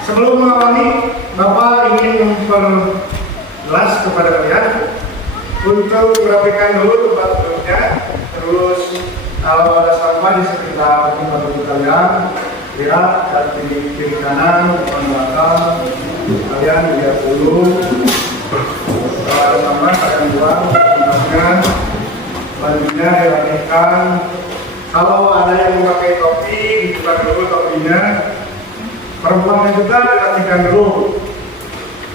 Sebelum mengawali, Bapak ingin memperjelas kepada kalian untuk merapikan dulu tempat duduknya, terus kalau ada sampah di sekitar tempat duduk kalian, lihat dari kiri kanan, depan belakang, kalian lihat dulu. Kalau ada sampah kalian buang, kemudian bajunya dirapikan. Kalau ada yang memakai topi, dibuka dulu topinya. Perempuannya juga dirapikan dulu,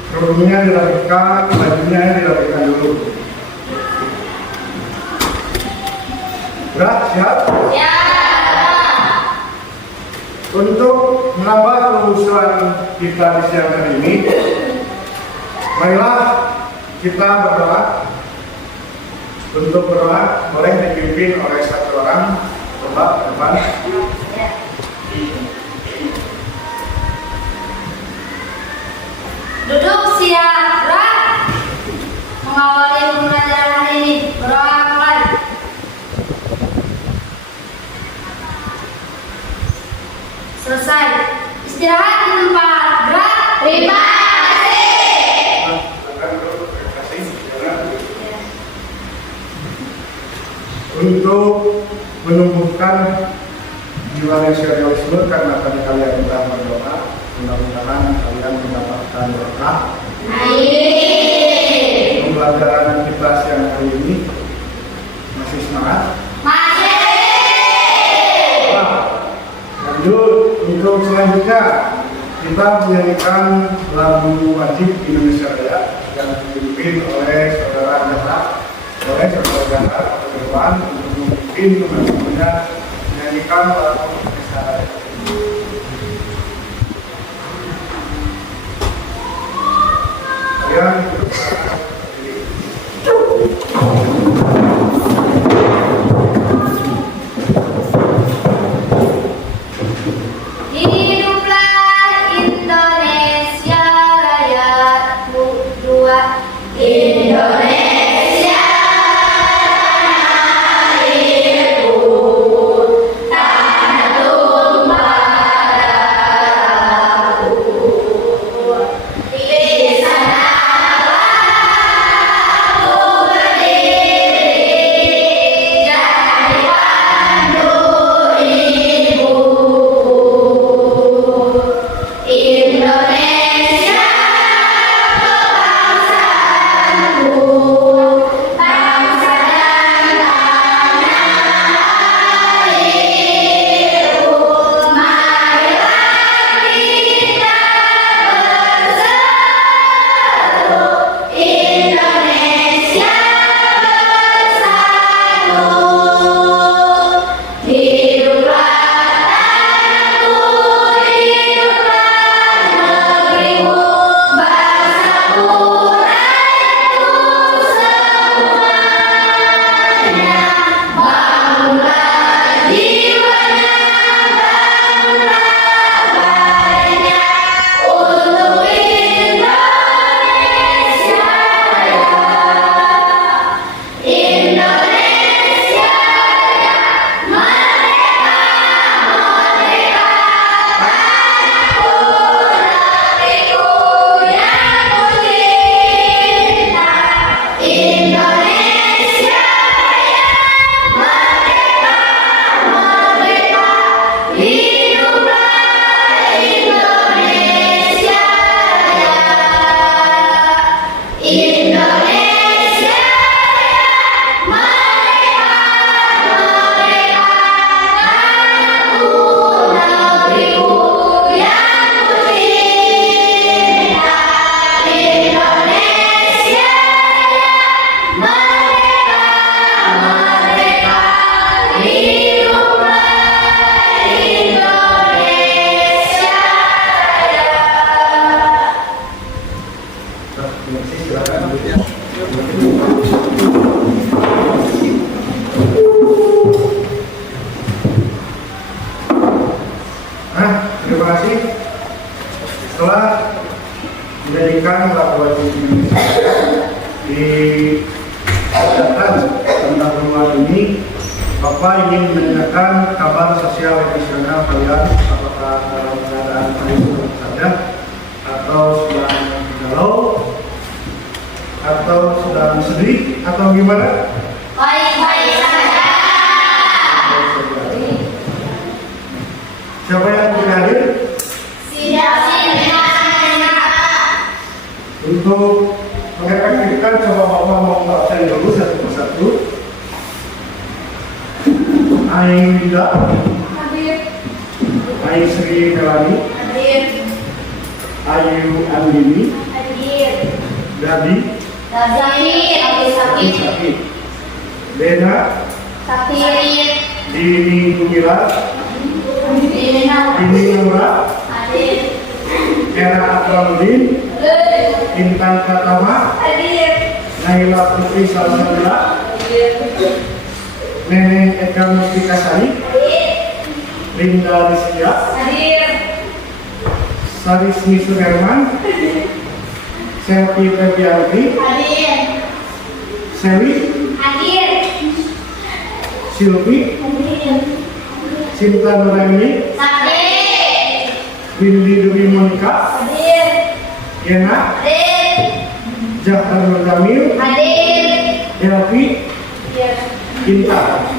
kerudungnya dirapikan, bajunya dirapikan dulu. Udah siap? Ya. Untuk menambah kehusuan kita di siang hari ini, marilah kita berdoa. Untuk berdoa boleh dipimpin oleh satu orang. Coba ke depan. Duduk siap, gerak. Mengawali pembelajaran hari ini, berdoa mulai. Selesai. Istirahat di tempat, gerak. Terima kasih. Untuk menumbuhkan jiwa nasionalisme, karena tadi kalian telah berdoa, mudah-mudahan kalian mendapatkan berkah. Amin. Pembelajaran kita siang hari ini masih semangat? Masih. Lanjut, untuk selanjutnya kita menyanyikan lagu wajib Indonesia Raya yang dipimpin oleh saudara Jaka. Boleh saudara Jaka ke depan untuk memimpin teman-temannya menyanyikan lagu Indonesia Raya. Kalian Hiduplah Indonesia Raya, dua Indonesia tanah airku, tanah tumpah darahku. Di sanalah aku berdiri, jadi pandu ibu. Indonesia kebangsaanku, bangsa dan tanah airku. Marilah kita bersatu, Indonesia bersatu. Hiduplah tanahku, hiduplah negeriku, bangsaku, rakyatku semuanya. Bangunlah jiwanya, bangunlah badannya untuk Indonesia Raya. Indonesia Raya, merdeka, merdeka, tanahku, negeriku yang kucinta. Indonesia Raya, merdeka, merdeka, hiduplah Indonesia Raya. Indonesia Raya, merdeka, merdeka, tanahku, negeriku yang kucinta. Indonesia Raya, merdeka, merdeka, hiduplah Indonesia Raya. terima kasih, silakan duduknya. Terima kasih. Setelah menjadikan lagu wajib Indonesia Raya di tentang rumah ini, Bapak ingin menanyakan kabar sosial emosional kalian, apakah dalam keadaan baik saja atau sedang galau atau sedang sedih atau gimana? Baik-baik saja. Siapa yang tidak hadir? Siap. Untuk mengefektifkan, coba Bapak mau cari dulu satu persatu. Aida, Hadir. Aisri Melani, Hadir. Ayu Andini, Hadir. Gabi, Sakit. Sakit, Bena, Sakit. Dini Kumilas, Dini Nura, Hadir. Era Akraludin, Intan Pratama, Hadir. Naila Putri Salsabila, Neneng Eka Mustika Sari, Linda Rizkia, Hadir. Sarismi Suherman, Selvi Febianti, Hadir. Seli, Hadir. Silvi, Sinta Nuraini, Hadir. Windy Dwi Monika, Hadir. Yena, Hadir. Jahar Nur Jamil, Hadir. Elvi, Intan.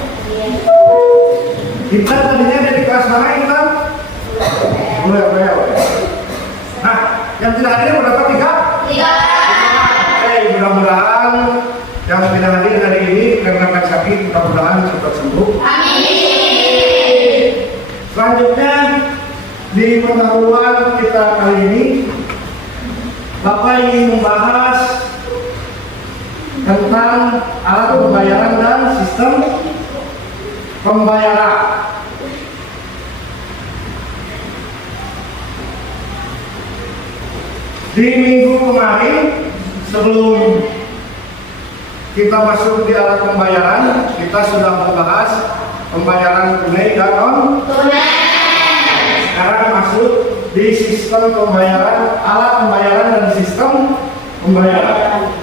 Intan tadinya dari kelas mana Intan? Mulai. Nah, yang tidak hadir berapa? 3? Mudah-mudahan yang tidak hadir hari ini karena sakit, mudah-mudahan cepat sembuh. Amin. Selanjutnya di pendahuluan kita kali ini, Bapak ingin membahas tentang alat pembayaran dan sistem pembayaran. Di minggu kemarin, sebelum kita masuk di alat pembayaran, kita sudah membahas pembayaran tunai dan non. Sekarang masuk di sistem pembayaran, alat pembayaran dan sistem pembayaran.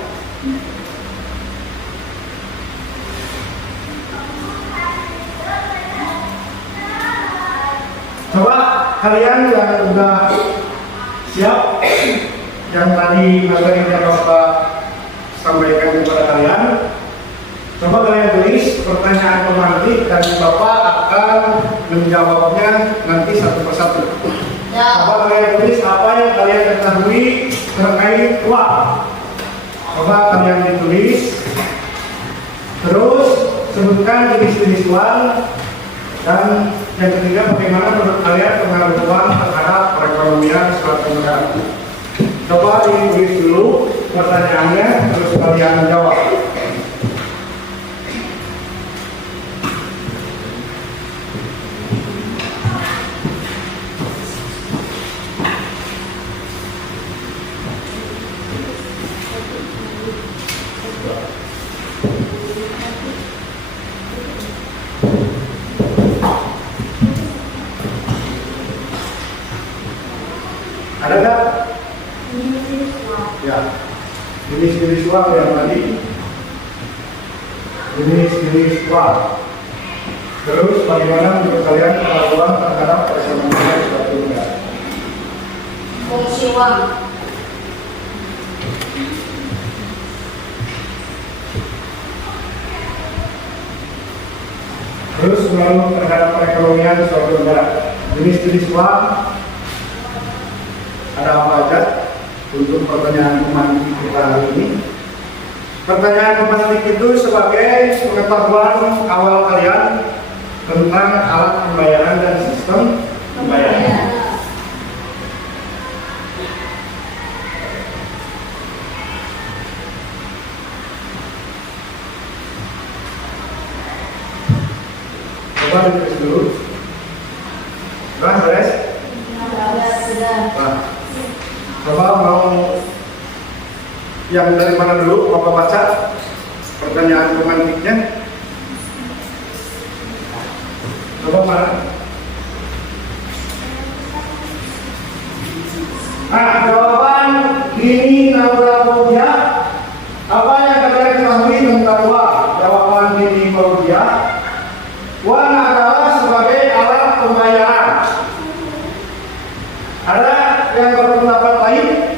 Coba kalian yang udah siap, yang tadi materinya Bapak sampaikan kepada kalian, coba kalian tulis pertanyaan pemantik dan Bapak akan menjawabnya nanti satu persatu. Coba kalian tulis apa yang kalian ketahui terkait uang. Coba kalian ditulis, terus sebutkan jenis-jenis uang, dan yang ketiga bagaimana menurut kalian pengaruh uang terhadap perekonomian suatu negara. Coba ditulis dulu pertanyaannya, terus kalian jawab. Ada nggak? Ya, jenis-jenis uang yang tadi. Jenis-jenis uang. Terus bagaimana menurut kalian pengaruh uang terhadap perekonomian suatu negara? Fungsi uang. Terus pengaruh terhadap perekonomian suatu negara. Jenis-jenis uang ada apa aja? Untuk pertanyaan pemantik kita hari ini. Pertanyaan pemantik itu sebagai pengetahuan awal kalian tentang alat pembayaran dan sistem pembayaran. Coba ditulis dulu. Beres? Nah, coba mau yang dari mana dulu? Bapak baca pertanyaan pemantiknya. Coba mana? Jawaban ini Naura Baudia. Apa yang kalian ketahui tentang uang? Jawaban ini Baudia. Uang adalah sebagai alat pembayaran. Ada yang berpendapat lain?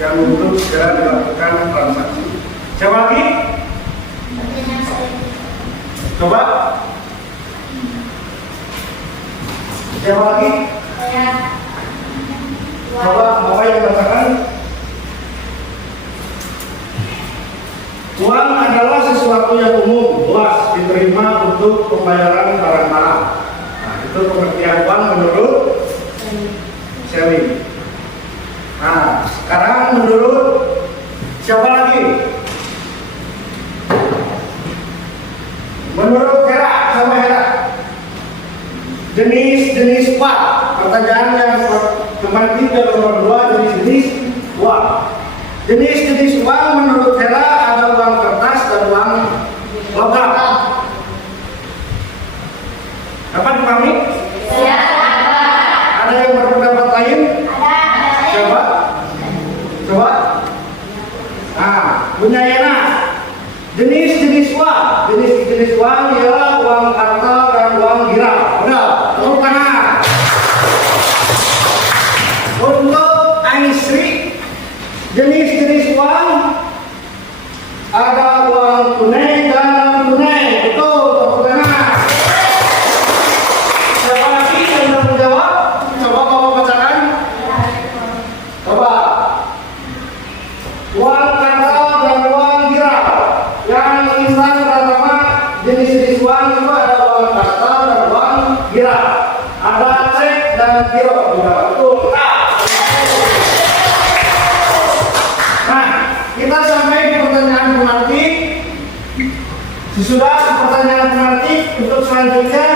yang untuk segera dilakukan transaksi. Siapa lagi? Pertanyaan saya. Coba. Siapa lagi? Saya. Coba Bapak yang katakan. Uang adalah sesuatu yang umum, luas, diterima untuk pembayaran barang-barang. Nah, itu pengertian uang menurut Shelly. Nah, sekarang menurut siapa lagi? Menurut Hera, sama Hera. Jenis-jenis uang. Pertanyaan yang kemarin 3 nomor 2 jenis-jenis uang. Jenis-jenis uang menurut Hera ada uang kertas dan uang logam. Dapat dipahami? Saya. Ada yang berpendapat lain? Ada. Coba. Coba. Nah, punya Yana. Jenis-jenis uang. Jenis-jenis uang ialah uang kartal dan uang gira. Benar. Tepuk tangan. Untuk Aisri, jenis-jenis uang ada uang tunai dan non tunai. Betul. Tepuk tangan. Siapa lagi yang sudah menjawab? Coba Bapak bacakan. Coba. Uang kartal dan uang gira. Yang insan pertama jenis-jenis uang itu ada uang kartal dan uang gira. Ada cek dan giro juga. Betul. Nah, kita sampai di pertanyaan pemantik. Sesudah pertanyaan pemantik untuk selanjutnya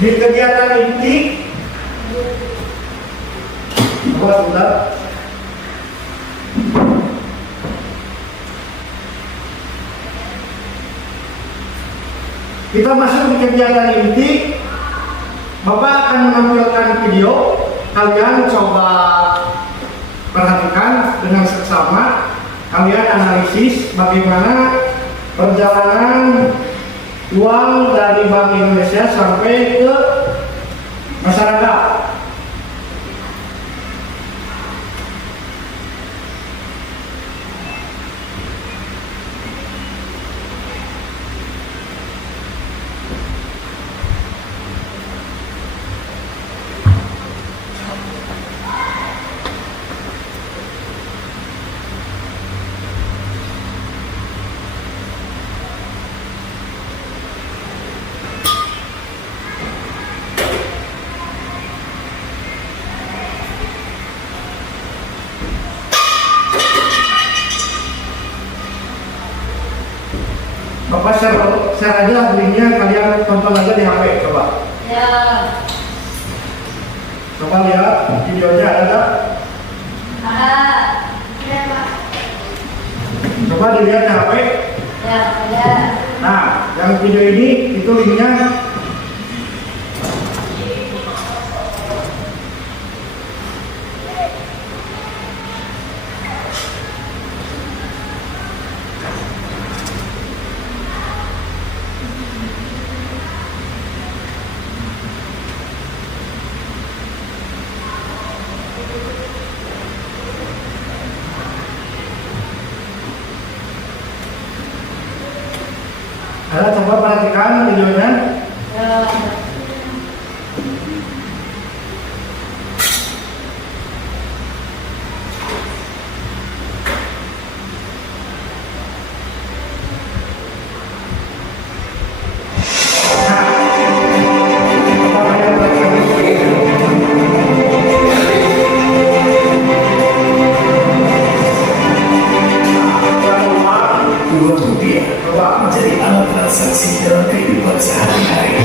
di kegiatan inti. Coba sebentar. Kita masuk di kegiatan inti. Bapak akan menampilkan video. Kalian coba perhatikan dengan seksama. Kalian analisis bagaimana perjalanan uang dari Bank Indonesia sampai ke masyarakat. Bapak share aja linknya, kalian tonton aja di HP. Coba. Ya. Coba lihat videonya ada nggak? Ada. Ada, Pak. Coba dilihat di HP. Ya, ada. Nah, yang video ini itu linknya. Ada, coba perhatikan videonya. Ya. Menjadi alat transaksi dalam kehidupan sehari-hari.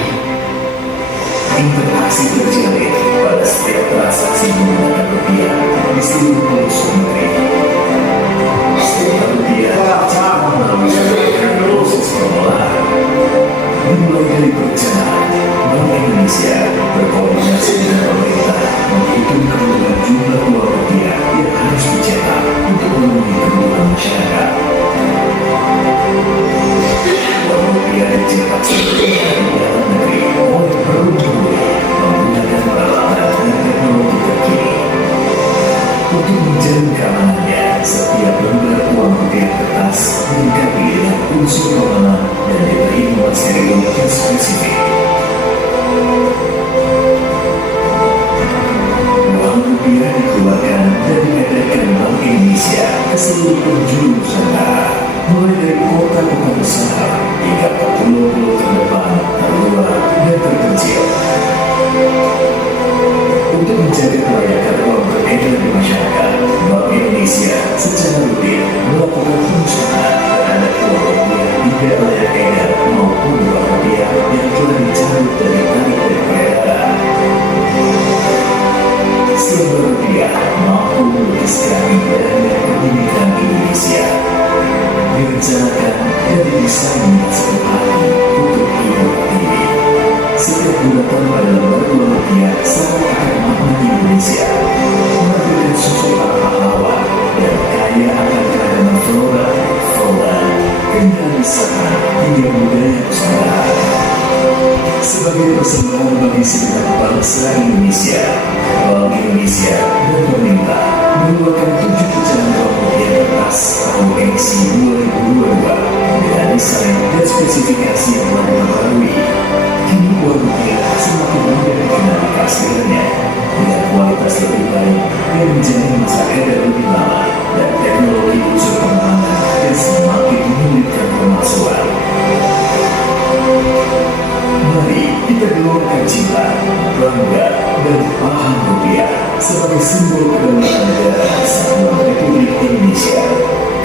Interaksi terjalin pada setiap transaksi menggunakan rupiah di seluruh pelosok negeri. Setiap rupiah melalui proses pengolahan dimulai dari perencanaan, Bank Indonesia berkoordinasi dengan pemerintah menghitung kebutuhan jumlah uang rupiah yang harus dicetak untuk memenuhi kebutuhan masyarakat. Uang rupiah dicetak sebagai dari dalam negeri oleh pemerintah menggunakan peralatan dan teknologi terkini. Untuk menjamin keamanannya, setiap lembar uang rupiah kertas dilengkapi dengan unsur pengaman dan diberi nomor serial yang spesifik. Uang rupiah dikeluarkan dan diedarkan Bank Indonesia ke seluruh penjuru Nusantara, mulai dari kota-kota besar hingga ke pulau-pulau terdepan, terluar, dan terpencil. Untuk menjaga kelayakan uang beredar di masyarakat, Bank Indonesia secara rutin melakukan pengusahaan terhadap uang rupiah tidak layak edar maupun uang rupiah yang telah dicabut dari tarik dan peredaran. Selembar rupiah mampu melukiskan indahnya kebinekaan Indonesia, direncanakan dan didesain dengan sepenuh hati untuk hidup tinggi. Setiap bulatan pada lembar uang rupiah sangat akan makna Indonesia, menampilkan sosok para pahlawan dan kaya akan keragaman flora, fauna, keindahan hingga budaya Nusantara. Sebagai persembahan bagi segenap bangsa Indonesia, Bank Indonesia dan pemerintah mengeluarkan 7 pecahan uang rupiah kertas tahun edisi 2022 dengan desain dan spesifikasi yang telah diperbarui. Kini uang rupiah semakin mudah dikenal keasliannya dengan kualitas lebih baik yang menjadi masa edar lebih lama dan teknologi unsur pengamanan yang semakin menyulitkan pemalsuan. Mari kita gelorkan cinta, bangga, dan paham rupiah sebagai simbol kedaulatan negara Kesatuan Republik Indonesia.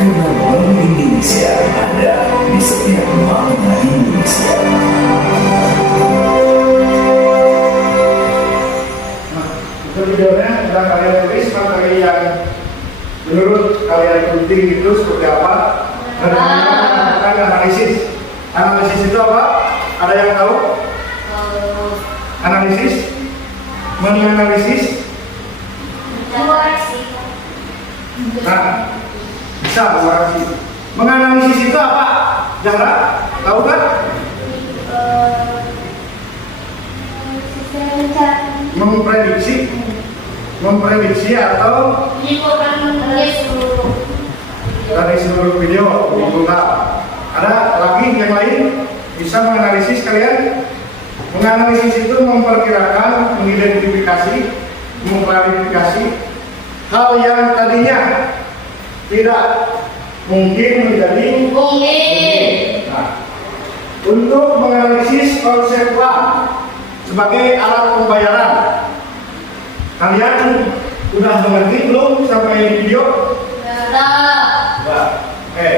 Karena Bank Indonesia ada di setiap makna Indonesia. Itu videonya sudah kalian tulis materi yang menurut kalian penting itu seperti apa, dan melakukan analisis. Analisis itu apa? Ada yang tahu? Analisis? Menganalisis? Nah, bisa berarti. Menganalisis itu apa? Jangan tahu kan? Memprediksi atau dari seluruh video dibuka. Ada lagi yang lain bisa menganalisis kalian? Menganalisis itu memperkirakan, mengidentifikasi, mengklarifikasi hal yang tadinya tidak mungkin menjadi mungkin. Nah, untuk menganalisis konsep uang sebagai alat pembayaran, kalian udah mengerti belum sampai video? Sudah. Oke.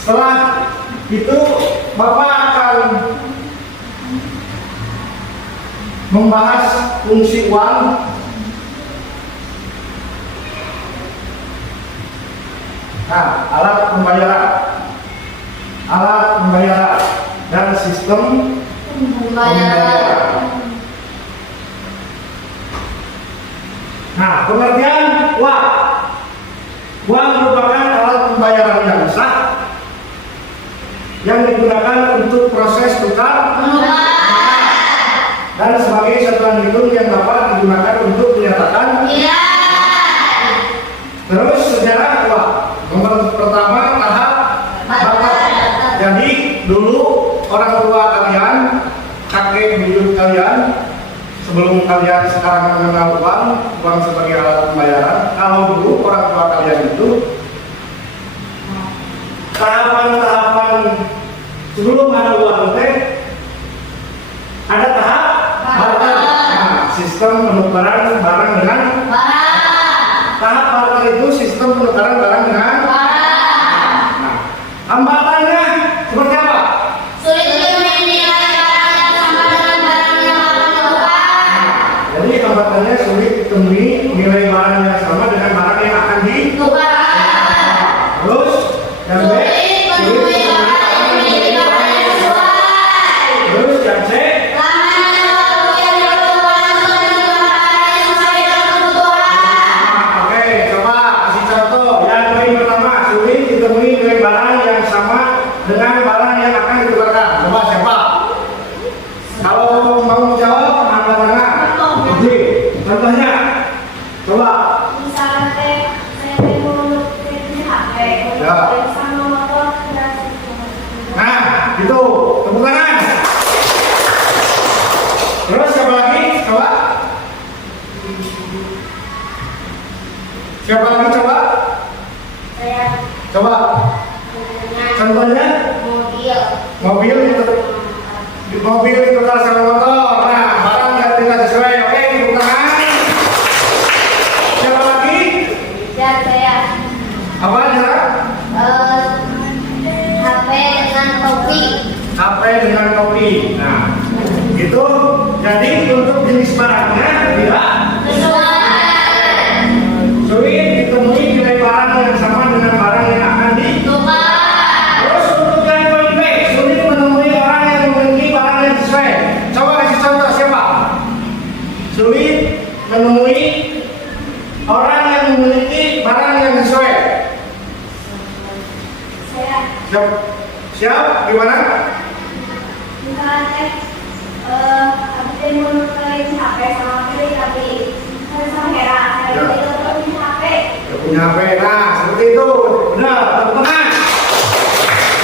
Setelah itu Bapak akan membahas fungsi uang, nah, alat pembayaran dan sistem pembayaran. Nah, pengertian uang. Uang merupakan alat pembayaran yang sah yang digunakan untuk proses tukar dan sebagai satuan hitung yang dapat digunakan untuk menyatakan. Terus sejarah uang. Nomor pertama, tahap bakat. Jadi dulu orang tua kalian, kakek buyut kalian, sebelum kalian sekarang mengenal uang sebagai alat pembayaran, kalau dulu orang tua kalian itu tahapan-tahapan sebelum ada uang ada tahap barter. Nah, sistem penukaran barang dengan tahap barter itu sistem penukaran barang dengan Nah, hambatannya seperti apa? Sulit menilai barang yang sama dengan barang yang akan ditukar. Jadi hambatannya sulit ditemui nilai barang yang sama dengan barang yang akan ditukar. Terus yang B, sulit menemui barang yang memiliki barang yang sesuai. Siapa lagi coba? Saya Coba. dengan Contohnya mobil. mobil ditukar sama motor. Nah, barang tidak sesuai. Oke, tepuk tangan. Siapa lagi? Dan saya Apa aja? HP dengan topi. HP dengan topi. Nah, itu jadi untuk jenis barangnya tidak sulit ditemui nilai barang yang sama dengan barang yang akan ditukar. Terus untuk yang poin B, sulit menemui orang yang memiliki barang yang sesuai. Coba kasih contoh siapa? Sulit menemui orang yang memiliki barang yang sesuai. Saya Siap? Siap? Gimana? misalnya habis menukar HP sama pilih tapi sama merah. Saya itu punya HP. Gak punya HP. Nah, seperti itu. Benar, teman-teman.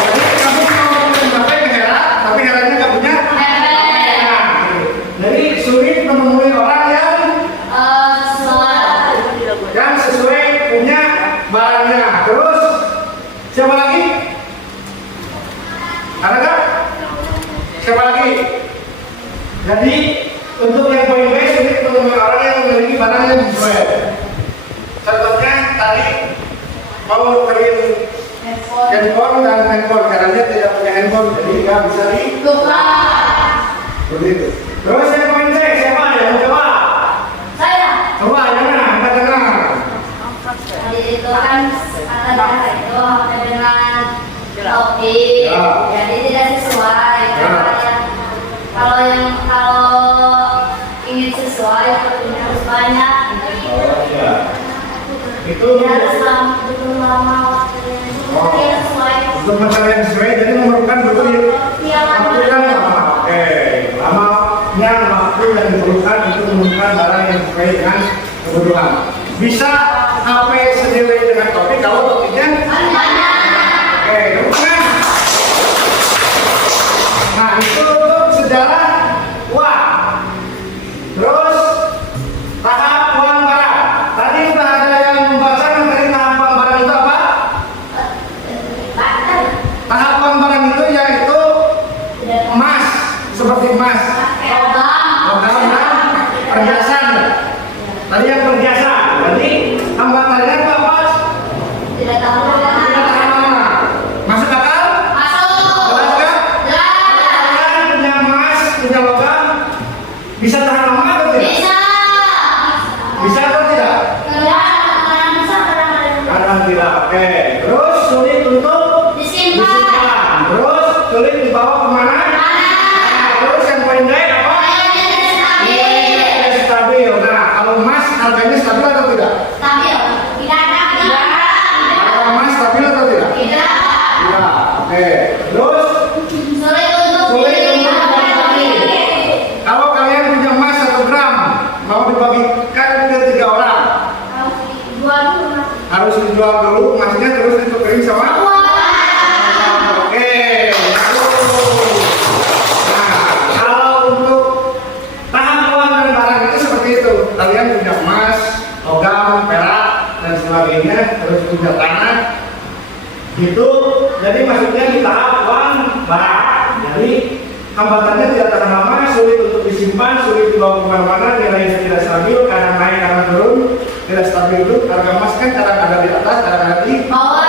Jadi kamu mau punya HP ke Hera, tapi Heranya gak punya. Nah, jadi sulit menemui orang yang sesuai punya barangnya. Terus siapa lagi? Ada nggak? Siapa lagi? Jadi untuk yang poin B sulit menemui orang yang memiliki barang yang sesuai. Contohnya tadi mau kirim handphone dan handphone karena tidak punya handphone jadi nggak bisa Tukar. seperti itu. Terus yang poin C siapa yang mau coba? Saya. Coba jangan angkat tangan. Tadi itu kan kata bahasa itu HP dengan topi. Ya. Jadi tidak sesuai. Ya. Kalau ingin sesuai topinya harus banyak. Oh iya. Itu Harus lama waktunya. Oh. Tidak sesuai. untuk mencari yang sesuai jadi memerlukan waktu yang lama. Oke, lamanya waktu yang diperlukan untuk menemukan barang yang sesuai dengan kebutuhan. Bisa HP sendiri dengan topi kalau topinya oke, teman. Nah, itu untuk sejarah uang. Terus tahap uang barang. Tadi udah ada yang membaca materi tahap uang barang itu apa? Tahap uang barang itu yaitu emas, seperti emas, logam dan perhiasan. Tadi yang perhiasan. Jadi hambatannya itu apa? Tidak tahu. Tidak tahan lama. Masuk akal? Jelas kan? Kalian punya emas, punya logam, bisa tahan lama atau tidak? Bisa atau tidak? Kadang tidak. Oke. Terus sulit untuk disimpan. Terus sulit dibawa kemana? Terus yang poin D apa? Tidak stabil. Nah, kalau emas harganya stabil atau tidak? Harga emas stabil atau tidak? Tidak. Oke. Terus sulit untuk dibagi. Kalau kalian punya emas 1 gram, mau dibagikan ke 3 orang, harus dijual dulu emasnya terus ditukerin sama. Oke. Nah, kalau untuk tahap uang dan barang itu seperti itu. Kalian punya emas, logam, perak dan sebagainya, terus punya tanah. Gitu. Jadi maksudnya di tahap uang barang. Jadi hambatannya tidak tahan lama, sulit untuk disimpan, sulit dibawa kemana-mana, nilainya tidak stabil, kadang naik, kadang turun, tidak stabil itu. Harga emas kan kadang ada di atas, kadang ada di bawah.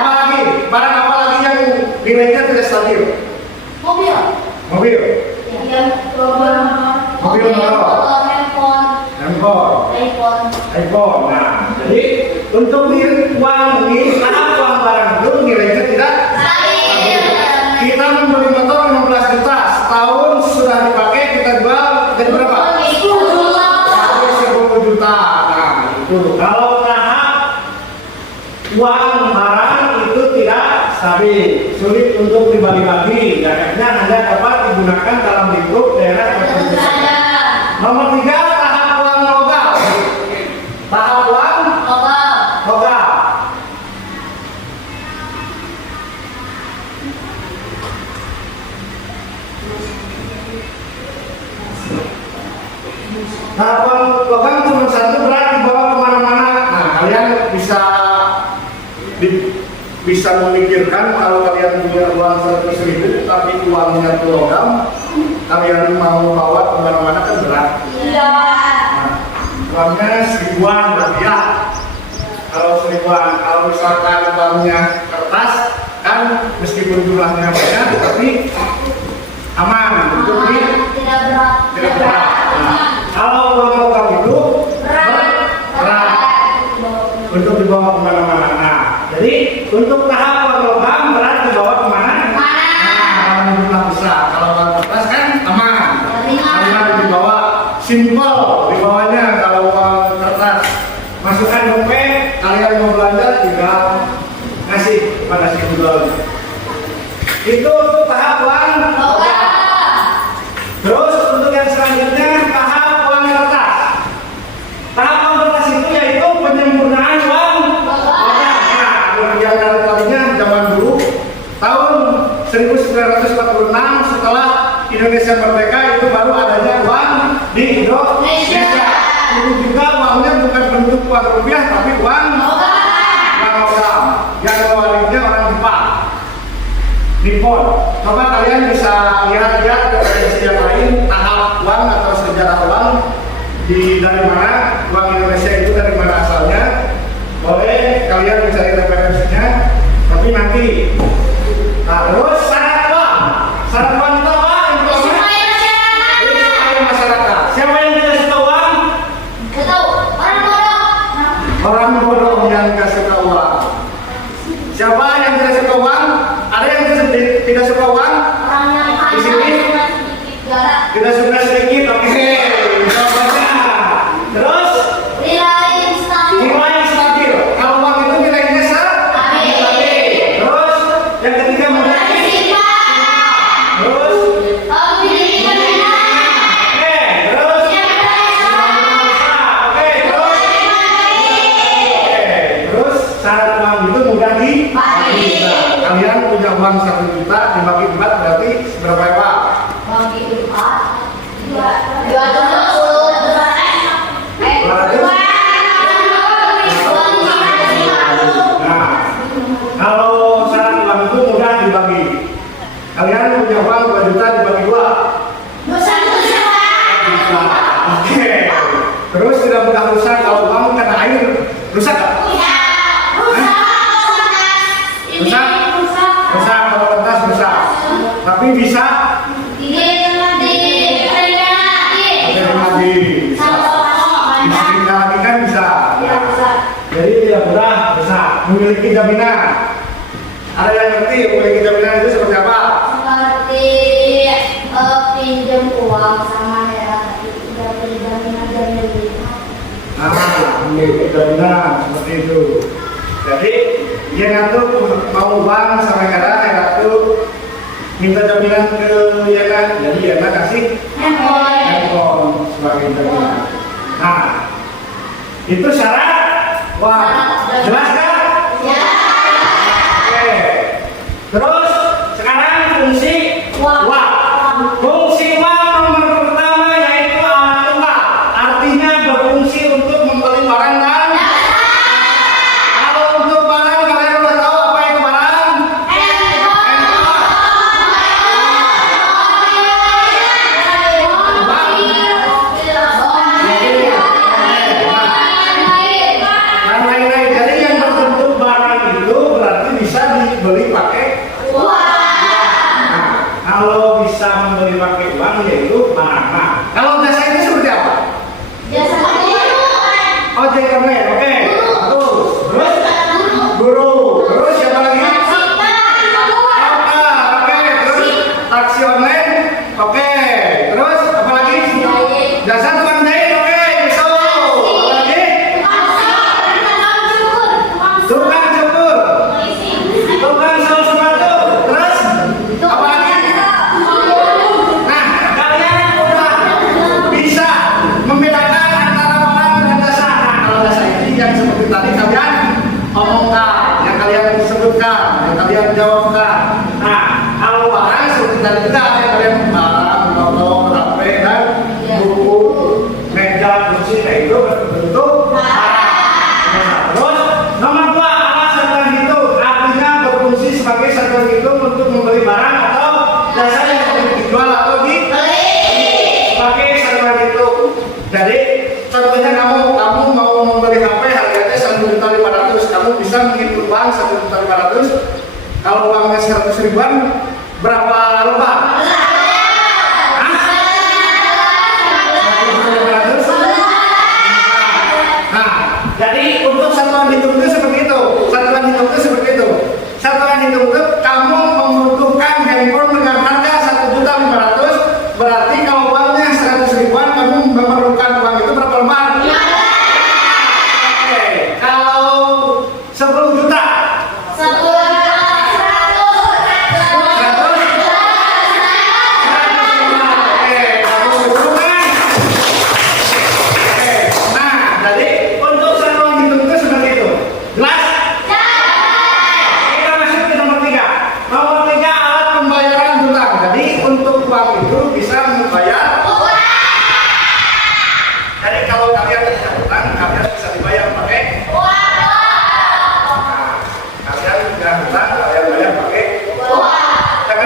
Apa lagi? Barang apa lagi yang nilainya tidak stabil? Mobil. Handphone. Nah, jadi untuk uang ini, tahap uang barang itu nilainya tidak stabil. Kita membeli motor 15 juta, setahun sudah dipakai, kita jual jadi berapa? 10 juta. Nah, itu kalau tahap uang barang itu tidak stabil, sulit untuk dibagi-bagi, akhirnya hanya dapat digunakan dalam lingkup daerah tertentu. Nomor 3, tahap uang logam. Tahap uang logam. Tahap uang logam cuma satu, berat dibawa kemana-mana. Nah, kalian bisa memikirkan kalau kalian punya uang 100.000 tapi uangnya itu logam, kalian mau bawa kemana-mana kan berat. Iya. Nah, uangnya 1000-an berarti ya. Kalau 1000-an, kalau misalkan uangnya kertas kan meskipun jumlahnya banyak tapi aman, itu Tidak berat. tidak berat. Nah, kalau uang logam itu berat untuk dibawa kemana-mana. Nah, jadi untuk tahap uang logam berat dibawa kemana? Nah, jumlah besar. Kalau uang kertas kan aman. Aman dibawa, simpel dibawanya. Kalau uang kertas masukkan dompet, kalian mau belanja tinggal ngasih pada si penjual. Itu untuk tahap uang logam. Terus untuk yang selanjutnya tahap uang kertas. Tahap uang kertas itu yaitu penyempurnaan uang logam. Nah, yang dari tadinya zaman dulu tahun 1946 setelah Indonesia merdeka itu baru adanya uang di Indonesia. Itu juga uangnya bukan bentuk uang rupiah tapi uang logam. Yang mewalinya orang Jepang. Nippon. Coba kalian bisa lihat-lihat referensi yang lain tahap uang atau sejarah uang dari mana uang Indonesia itu dari mana asalnya. Boleh kalian mencari referensinya, tapi nanti. Nah, terus syarat uang itu apa? Supaya masyarakat. Siapa yang tidak suka uang? Orang bodoh yang tidak suka uang. Siapa yang tidak suka uang? Ada yang tidak suka uang? Di sini? Tidak suka sedikit, oke. Jawabannya. Terus? Nilai stabil. Kalau uang itu nilainya stabil. Terus? Yang ketiga mana? Terus? Oke. Terus? Oke. Terus? Syarat uang itu mudah dibagi. Kalian punya uang 1 juta dibagi 4 berarti berapa ya Pak? Nah, kalau syarat uang itu mudah dibagi. Kalian punya uang 2 juta dibagi 2. Oke. Terus tidak mudah rusak kalau uang kena air. Rusak nggak? Rusak kalau kertas rusak. Tapi bisa disetrika lagi kan bisa. Jadi tidak mudah rusak. Memiliki jaminan. Ada yang ngerti memiliki jaminan itu seperti apa? Pinjam uang sama ya, udah beli jaminan. Memiliki jaminan seperti itu. Jadi dia ngatur mau uang sama Yana tuh minta jaminan ke Yana, jadi Yana kasih handphone sebagai jaminan. Nah, itu syarat. Wah, jelas kan? Oke. Terus sekarang fungsi uang. Fungsi uang nomor pertama yaitu alat tunggal. Artinya berfungsi untuk membeli barang dan kalau untuk barang kalian udah tahu apa itu barang? Dan lain-lain. Jadi yang berbentuk barang itu berarti bisa dibeli pakai uang. Nah, kalau bisa membeli pakai uang yaitu barang. Nah, kalau jasa itu seperti apa? Ojek online, oke. Terus guru. Terus siapa lagi? Oke. Terus taksi online, oke. Terus apa lagi? Jasa tukang jahit, oke. Bisa. Apa lagi? Tukang cukur. Tukang sol sepatu. Terus apa lagi? Nah, kalian udah bisa membedakan antara barang dan jasa. Nah, kalau jasa ini yang seperti tadi kalian omongkan, yang kalian sebutkan, yang kalian jawabkan. Nah, kalau barang seperti tadi juga yang kalian barang, motor, HP dan buku. dijual atau dipakai sama gitu. Jadi contohnya kamu mau membeli HP harganya 1.500.000, kamu bisa menghitung uang 1.500.000. Kalau uangnya 100 ribuan, berapa lembar? Jadi untuk satuan hitung itu seperti itu. Satuan hitung itu kamu membutuhkan handphone dengan harga 1.500.000. Berarti kalau uangnya 100 ribuan, kamu memerlukan uang itu berapa lembar? Oke. Kalau 10 juta. 100.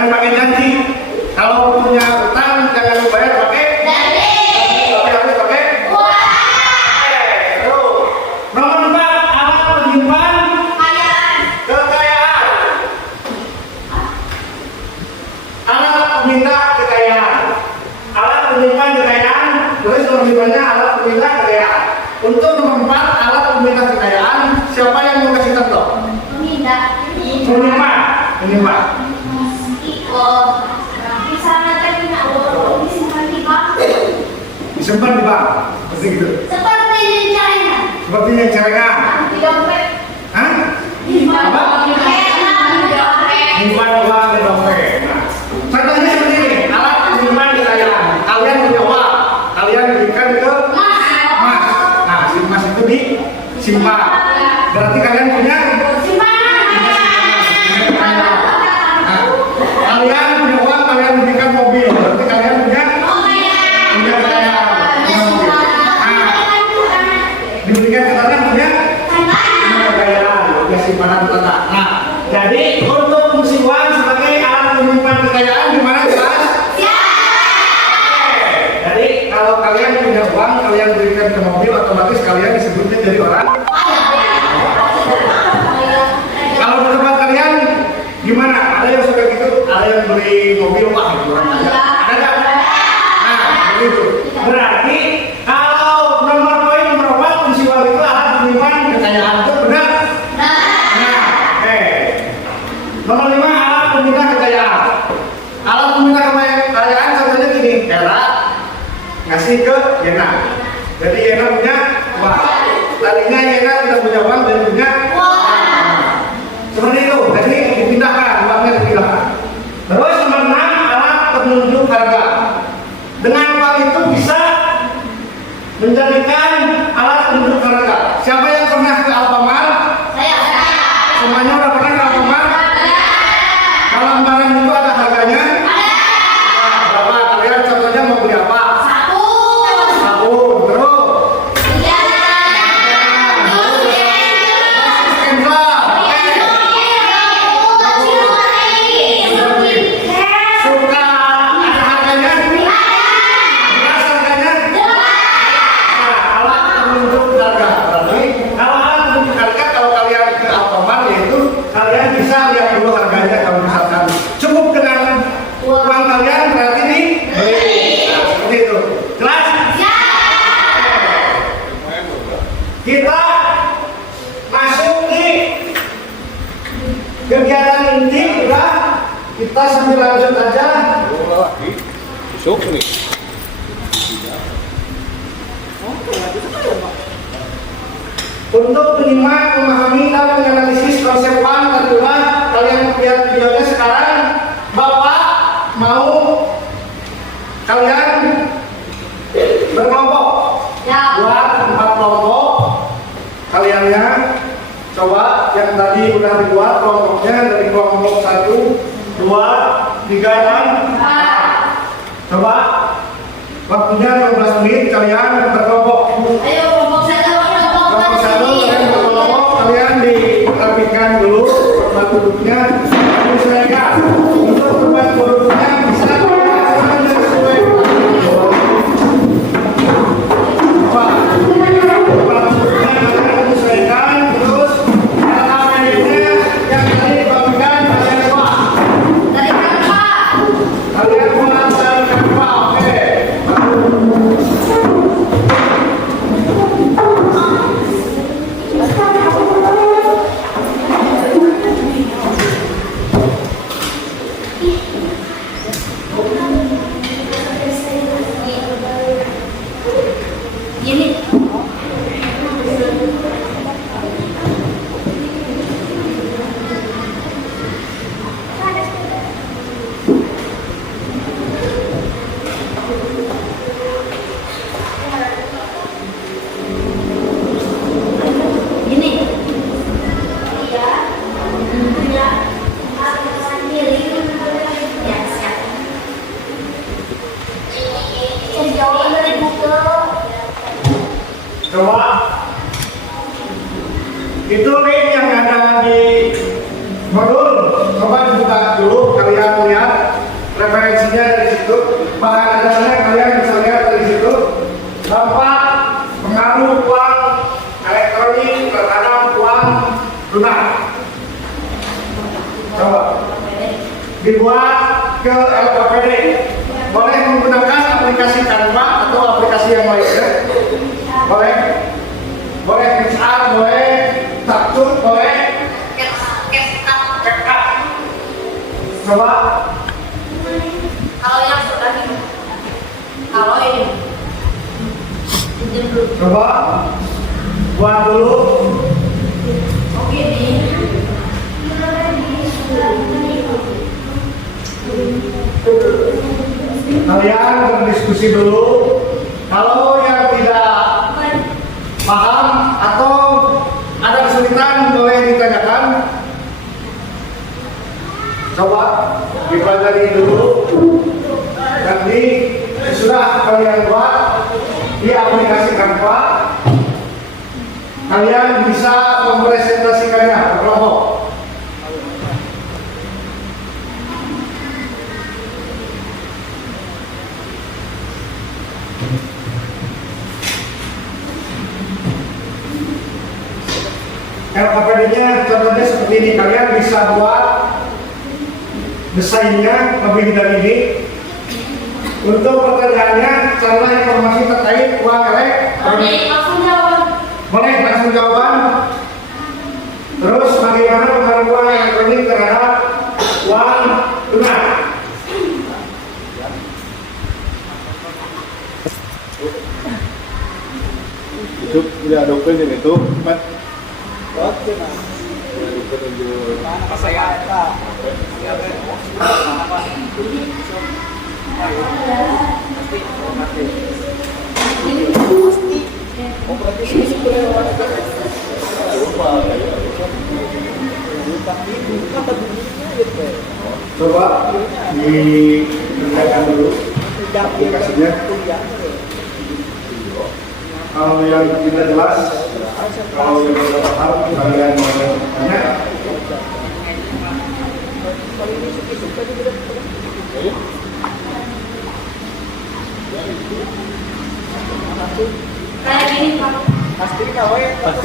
Pakai janji. Kalau punya utang jangan dibayar pakai janji, tapi harus pakai uang. Nomor 4, alat penyimpan kekayaan. Alat pemindah kekayaan. Alat penyimpan kekayaan. Tulis nomor 5-nya alat pemindah kekayaan. Untuk nomor 4, alat pemindah kekayaan. Siapa yang mau kasih contoh? Penyimpan. Disimpan di bank, seperti gitu. Seperti Yang celengan. di dompet. Hah? Apa? Simpan uang di dompet. Contohnya seperti ini, alat penyimpan kekayaan. Kalian punya uang, kalian berikan ke emas. Nah, si emas itu disimpan. Berarti kalian punya kalian punya uang, kalian berikan mobil. Berarti kalian punya kekayaan. Diberikan ke tanah punya kekayaan, punya simpanan tanah. Nah, jadi untuk fungsi uang sebagai alat penyimpan kekayaan gimana jelas? Jadi kalau kalian punya uang, kalian berikan ke mobil, otomatis kalian disebutnya jadi orang. Kalau di tempat kalian gimana? Ada yang suka gitu? Ada yang beli mobil wah gitu orang kaya. Ada nggak? Nah, begitu. Berarti kalau nomor 4 fungsi uang itu alat penyimpan kekayaan, itu benar? Nah, oke. Nomor 5 alat pemindah kekayaan. Alat pemindah kekayaan contohnya gini, Era ngasih ke Yena. Jadi Yena punya uang. Tadinya Yena tidak punya uang dan punya seperti itu, jadi dipindahkan, uangnya dipindahkan. Terus nomor 6, alat penunjuk harga. Dengan uang itu bisa menjadikan alat penunjuk harga. Siapa yang pernah ke Alfamart? Semuanya udah pernah ke Alfamart? Kalau barang itu ada harganya? Nah, berapa? Kalian contohnya mau beli apa? Sabun, terus? Kita masuk di kegiatan inti, udah kita sambil lanjut aja. Besok nih. Untuk menyimak, memahami dan menganalisis konsep uang, tentunya kalian lihat videonya sekarang. Bapak mau kalian berkelompok, buat 4 kelompok. Kaliannya coba yang tadi udah dibuat kelompoknya dari kelompok 1, 2, 3 dan 4. Coba waktunya 15 menit kalian berkelompok. Kelompok 1 kalian berkelompok, kalian dirapikan dulu tempat duduknya, disesuaikan. Untuk tempat duduknya bisa Coba itu link yang ada di modul, coba dibuka dulu, kalian lihat referensinya dari situ, bahan ajaranya kalian bisa lihat dari situ. Dampak pengaruh uang elektronik terhadap uang lunak. Coba dibuat ke LPPD, boleh menggunakan aplikasi Canva atau aplikasi yang lainnya, boleh XR, boleh Taktur, boleh CapCut. Coba Kalau yang sudah ini, kalau ini, coba buat dulu. oke nih. Kalian berdiskusi dulu. Kalau yang tidak paham atau ada kesulitan boleh ditanyakan. Coba dipelajari dulu. Nanti sudah kalian buat di aplikasi Canva, kalian bisa mempresentasikannya ke kelompok. LKPD-nya contohnya seperti ini, kalian bisa buat desainnya lebih dari ini. Untuk pertanyaannya, carilah informasi terkait uang elektronik. Langsung jawab. Boleh langsung jawaban. Terus bagaimana pengaruh uang elektronik terhadap uang tunai? Itu udah ada open yang itu, Mat. Oke, nah. Apa saya? Coba dikerjakan dulu aplikasinya. Kalau yang tidak jelas, kalau yang tidak paham, kalian mau tanya. Kayak gini Pak. Pasti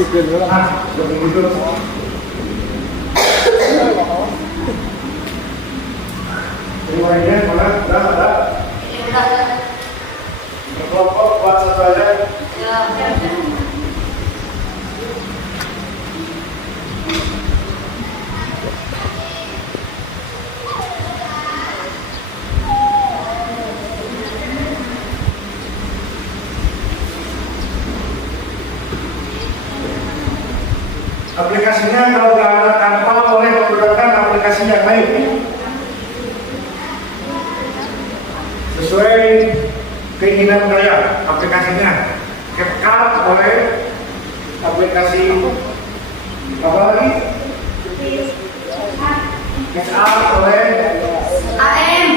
bener. Begitu. Riwayatnya mana? Sudah ada. Ya udah. Berkelompok buat satu aja. Ya. Aplikasinya kalau nggak ada Canva boleh menggunakan aplikasi yang lain sesuai keinginan kalian. Aplikasinya CapCut boleh, aplikasi apa lagi? XR boleh, AM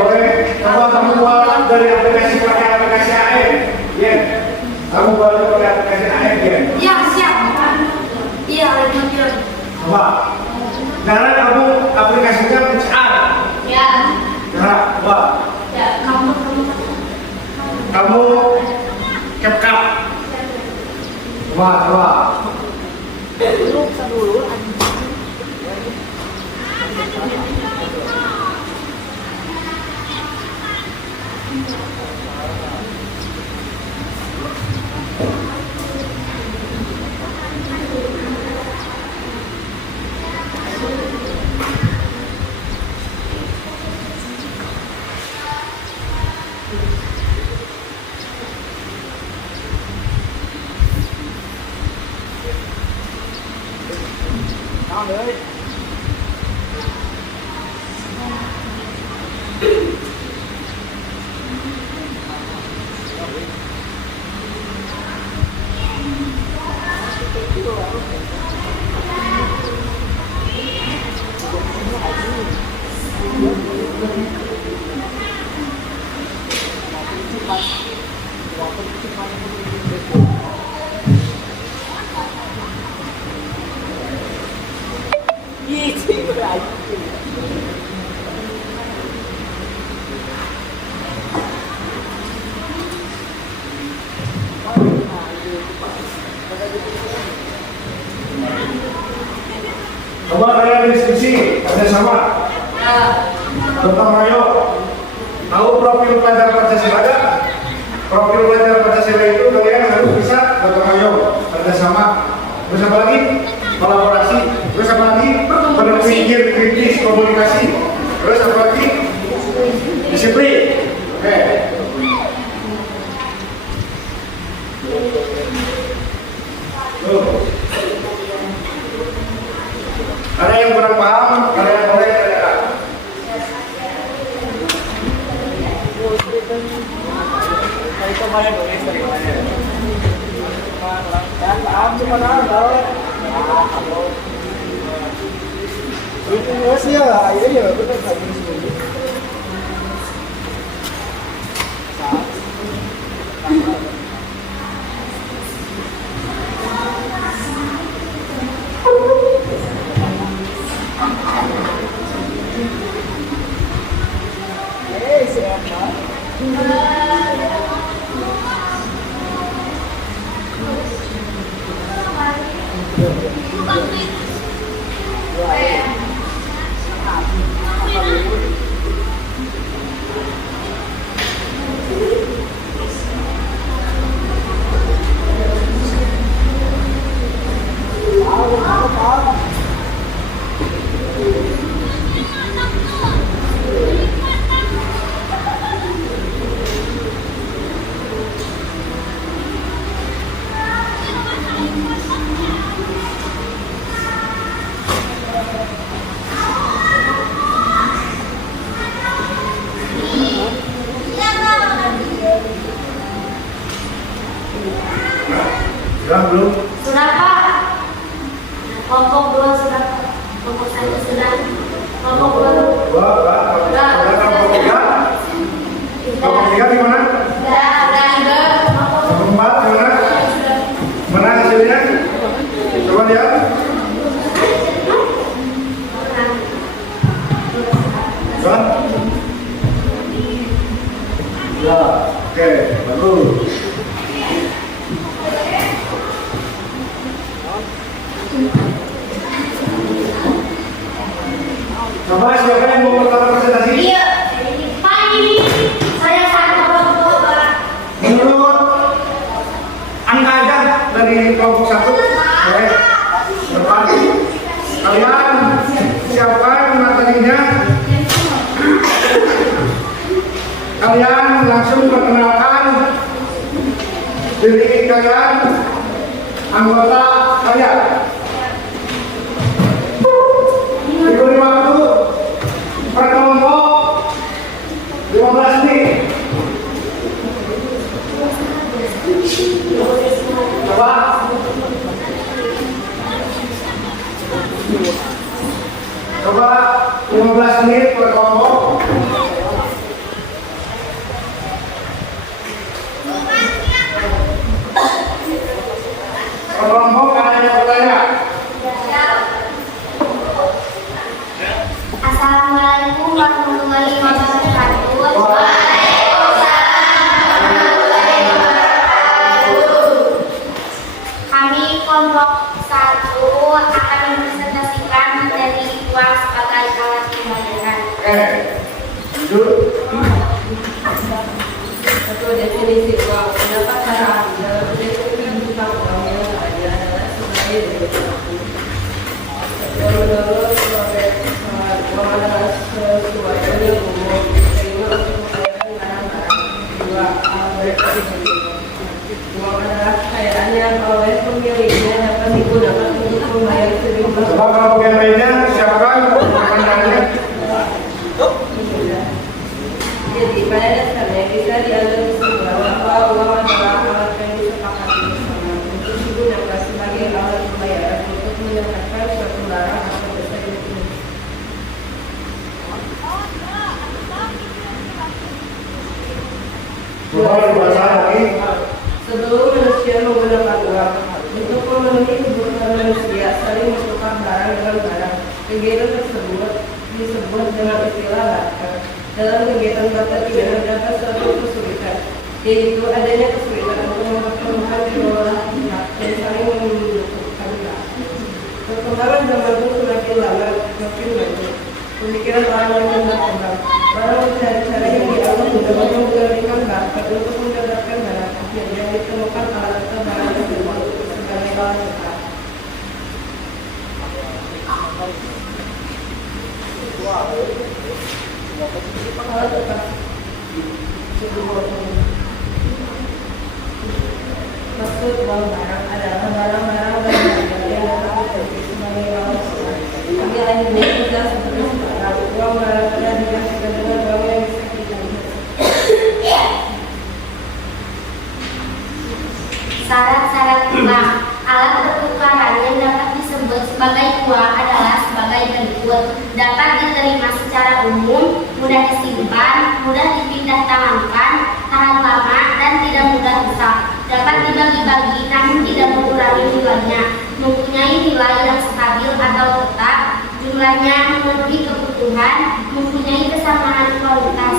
boleh. Coba kamu buat dari aplikasi pakai aplikasi AM, ya. Kamu baru pakai aplikasi AM, ya. Ya siap. Iya, lagi. Coba. Jangan kamu aplikasinya XR. Ya. Nah, coba. Ya, kamu. Kamu CapCut. Coba. Coba kalian diskusi kerjasama. Gotong royong. Tahu profil pelajar Pancasila kan? Profil pelajar Pancasila itu kalian harus bisa gotong royong, kerjasama. Terus apa lagi? Kolaborasi. Terus apa lagi? Berpikir kritis, komunikasi. Terus apa lagi? Disiplin. Oke. Tuh. Ada yang kurang paham, kalian boleh tanyakan. Sudah belum? Sudah Pak. Kelompok 2 sudah. Kelompok 1 sudah. Kelompok 2. Dua, sudah kelompok tiga. Kelompok tiga di mana? Sudah. Kelompok 4 di mana? Mana hasilnya? Coba lihat. Sudah? Ya, oke, bagus. Coba siapa yang mau pertama presentasi? Iya. Pak ini saya sangat Pak. Menurut angka aja dari kelompok 1. Oke. Depan. Kalian siapkan materinya. Kalian langsung perkenalkan diri kalian, anggota kalian. Diberi waktu per kelompok 15 menit. Coba. Coba 15 menit per kelompok. Per kelompok ada yang bertanya. Assalamualaikum warahmatullahi wabarakatuh. Kami kelompok 1 akan mempresentasikan materi uang sebagai alat pembayaran. Duduk. Satu definisi uang. Pendapat para ahli dalam mendefinisikan tentang uang yang ada adalah sebagai definisi. Menurut uang adalah sesuatu yang umum diterima untuk membayar barang-barang. Dua, uang adalah kekayaan yang oleh pemiliknya dapat digunakan untuk membayar sejumlah. Coba kalau yang lainnya siapkan pertanyaannya. Jadi pada dasarnya bisa diambil kesimpulan bahwa uang adalah alat yang disepakati bersama untuk digunakan sebagai alat pembayaran untuk mendapatkan suatu barang atau jasa yang diinginkan. Coba dibaca lagi. Sebelum manusia menggunakan uang untuk memenuhi kebutuhan manusia saling bertukar barang dengan barang, kegiatan tersebut disebut dengan istilah barter. Dalam kegiatan barter tidak terdapat suatu kesulitan, yaitu adanya kesulitan untuk mempertemukan kedua belah pihak dan saling Pemikiran orang yang berkembang. Orang mencari-cari yang dianggap mudah yang memberikan bakat untuk mendapatkan barang akhir yang ditemukan alat atau barang tersebut sebagai alat tukar. Alat tukar. Maksud uang barang adalah barang-barang berharga yang dapat dibeli sebagai uang tukar. Kami lain berbeda seperti sekarang. Uang barang telah digantikan dengan uang yang bisa dibeli. Syarat-syarat uang. Alat pertukaran yang dapat disebut sebagai uang adalah sebagai berikut: dapat diterima secara umum, mudah disimpan, mudah dipindah tangankan, tahan lama, dan tidak mudah rusak. Dapat dibagi-bagi namun tidak mengurangi nilainya, mempunyai nilai yang stabil atau tetap, jumlahnya memenuhi kebutuhan, mempunyai kesamaan kualitas.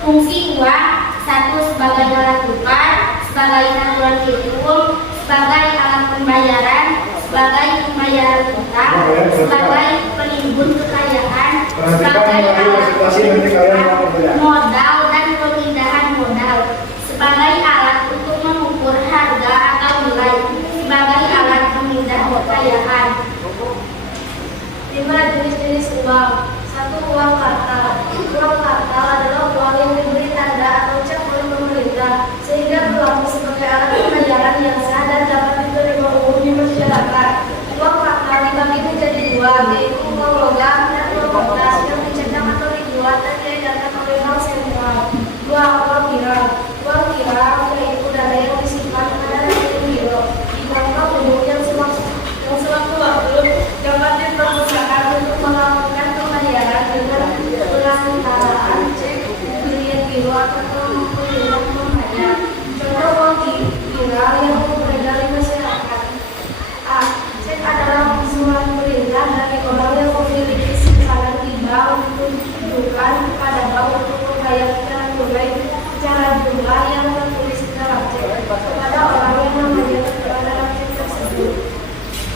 Fungsi uang: 1. Sebagai alat tukar, sebagai satuan hitung, sebagai alat pembayaran, sebagai pembayaran utang, sebagai penimbun kekayaan, sebagai alat modal dan pemindahan modal, sebagai alat untuk mengukur harga atau nilai, sebagai alat pemindah kekayaan. 5. Jenis-jenis uang. 1. Uang kartal. Uang kartal adalah uang yang diberi tanda atau cek oleh pemerintah sehingga berlaku sebagai alat pembayaran yang sah dan dapat diterima umum di masyarakat. Uang kartal dibagi menjadi dua, yaitu uang logam dan uang kertas yang dicetak atau dibuat dan diedarkan oleh bank sentral. 2. Uang kirang. Uang kirang yaitu dana yang disimpan pada rekening giro di bank umum yang sewaktu-waktu dapat dipergunakan untuk melakukan pembayaran dengan pengantaraan cek, pembelian giro atau pembelian pembayar. Contoh uang kirang yang beredar di masyarakat. A. Cek adalah surat perintah dari orang yang memiliki simpanan di bank untuk ditujukan kepada bank untuk membayar secara tunai secara jumlah yang tertulis dalam cek kepada orang yang namanya tertera dalam cek tersebut.